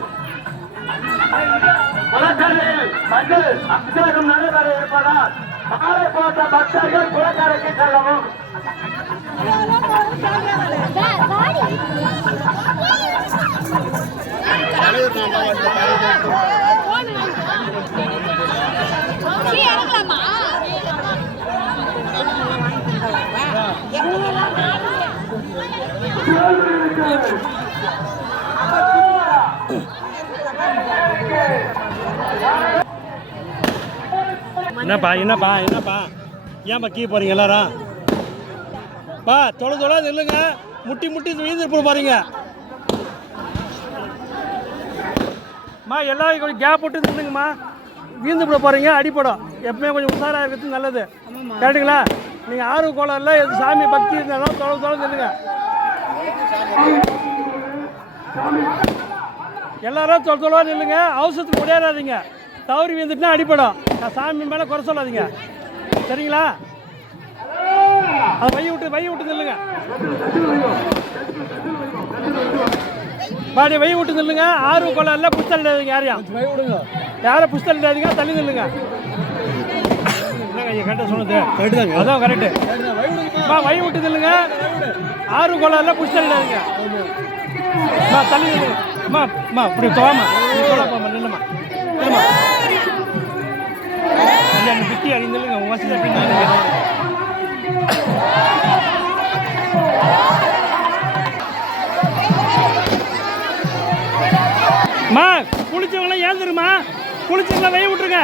மஞ்சள் அபிஷேகம் நடைபெற இருப்பதால் மாலை போட்ட பக்தர்கள் குளக்கரைக்கு செல்லவும். என்னப்பா என்னப்பா என்னப்பா ஏன்பா கீ போறீங்க எல்லாரும்? பா தொலை நில்லுங்க, முட்டி முட்டி வீழ்ந்து போய் பாருங்க. மா எல்லாரும் கொஞ்சம் கேப் விட்டு நின்றுங்கம்மா, வீழ்ந்து போட போகிறீங்க, அடிப்படும். எப்பவுமே கொஞ்சம் உஷாராக இருக்கிறது நல்லது, கேட்டுங்களா? நீங்கள் ஆர்வ கோளாறுல எது சாமி பக்தி இருந்தாலும் தொலை நில்லுங்க. எல்லாரும் தொலை நில்லுங்க, அவசரத்துக்கு முடியாதாதீங்க. தவறி வீழ்ந்துட்டுனா அடிப்படும். நான் சாமி மேலே குறை சொல்லாதீங்க, சரிங்களா? அதை வை விட்டு நில்லுங்க, பாடி வை விட்டு நில்லுங்க. ஆர்வ கோளாறுல புஸ்தல் இடாதீங்க, யாரும் புஸ்தல் இடாதீங்க, தள்ளி நில்லுங்க. என்னங்க கரெக்டாக சொன்னது? அதான் கரெக்டு. வை விட்டு நில்லுங்க, ஆர்வ கோளாறுல புஸ்தல் இடாதீங்க. தள்ளி நில்லுங்க. இப்படி தோமா நில்லுமா நில்லுமா. பித்தி அடி நில்லுங்க, உங்க வசதி எப்படி நில்லுங்க. மா குளிச்சவங்களாம் ஏந்துருமா, குளிச்சவங்களாம் வெய விட்டுருங்க.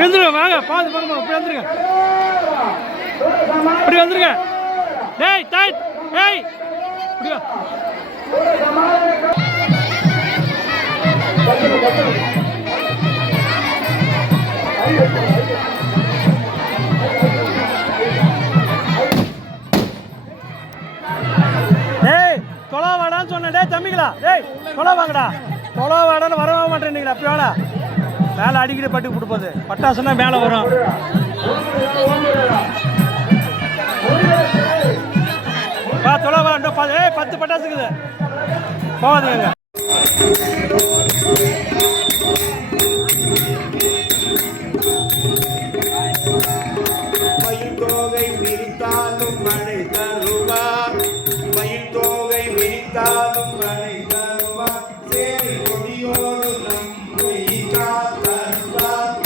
வந்துருங்க, வாங்க பார்த்து பார்க்க இப்படி வந்துருங்க, இப்படி வந்துருங்க. டேய் தாய் டேய் இப்படி வா. டேய் தொலை வாடான்னு சொன்னேன். தம்பிங்களா டேய் தொலை வாங்கடா தொலை வாடான்னு வரவே மாட்டேன்னீங்களா அப்படி வேணா மேலே அடிக்கடி பட்டு கொடுப்பது பட்டாசுன்னா மேலே வரும் வா தொலை வா இன்னும் 10 பட்டாசுக்குது போகாதீங்க மயில் தோகை விரித்தாலும் மழை தருவார் மயில் தோகை விரித்தாலும் மழை தருவார் சேரி கொடியோடு நம்மை காத்தருவார்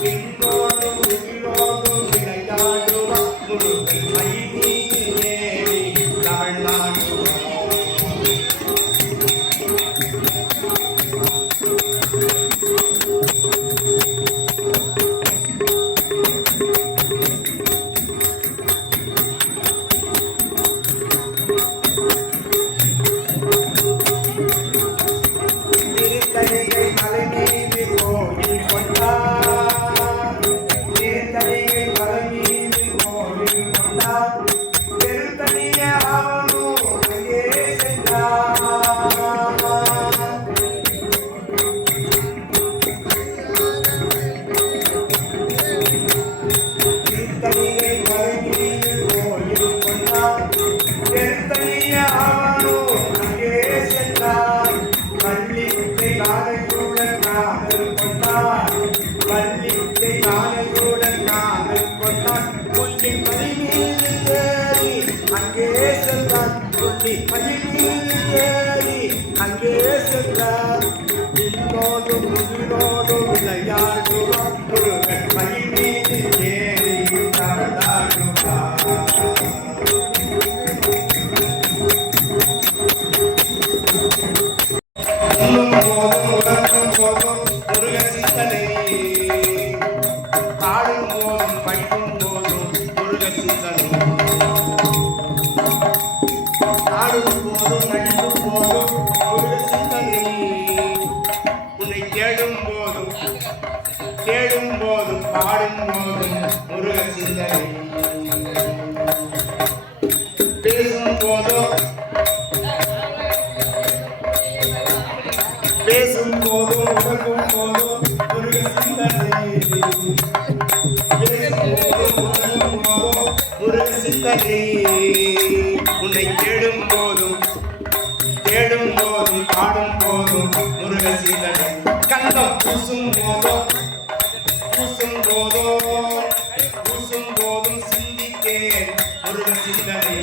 விண்ணோடு முகிலோடு விளையாடுவார் முருகன் மயில் மீது ஏறி தாழ்நாடுவார் திருத்தணிகை மலை மீது கோயில் கொண்டார் திருத்தணிகை மலை மீது கோயில் கொண்டார் திருத்தணிய அவனும் அங்கே சென்றார் திருத்தணிகை மலை மீது கோயில் கொண்டார் திருத்தணிய அவனும் அங்கே சென்றார் பள்ளித்தை காலையுடன் காதல் கொண்டார் பள்ளித்தை காலையுடன் காதல் கொண்டார் புள்ளி மணி மீது ஏறி அங்கே சென்றார் புள்ளி மணி மீது ஏறி அங்கே சென்றார் விண்ணோடு முகிலோடு விளையாடுவார் முருகன் மணி மீது ஏறி நடந்தாடுவார் உறங்கும் போதும் முருக சிந்தனை பாடும் போதும் படிக்கும் போதும் முருக சிந்தனை ஆடும் போதும் நடிக்கும் போதும் முருக சிந்தனை உன்னை தேடும் போதும் பாடும் போதும் முருக சிந்தனை பேசும் போதும் பேசும் போதும் உறங்கும் போதும் முருக சிந்தனை பேசும் போதும் உறங்கும் போதும் முருக சிந்தனை உன்னை தேடும் போதும் பாடும் போதும் முருக சிந்தனை கண்டம் பூசும் போதும் சிந்தித்தேன் முருக சிந்தனை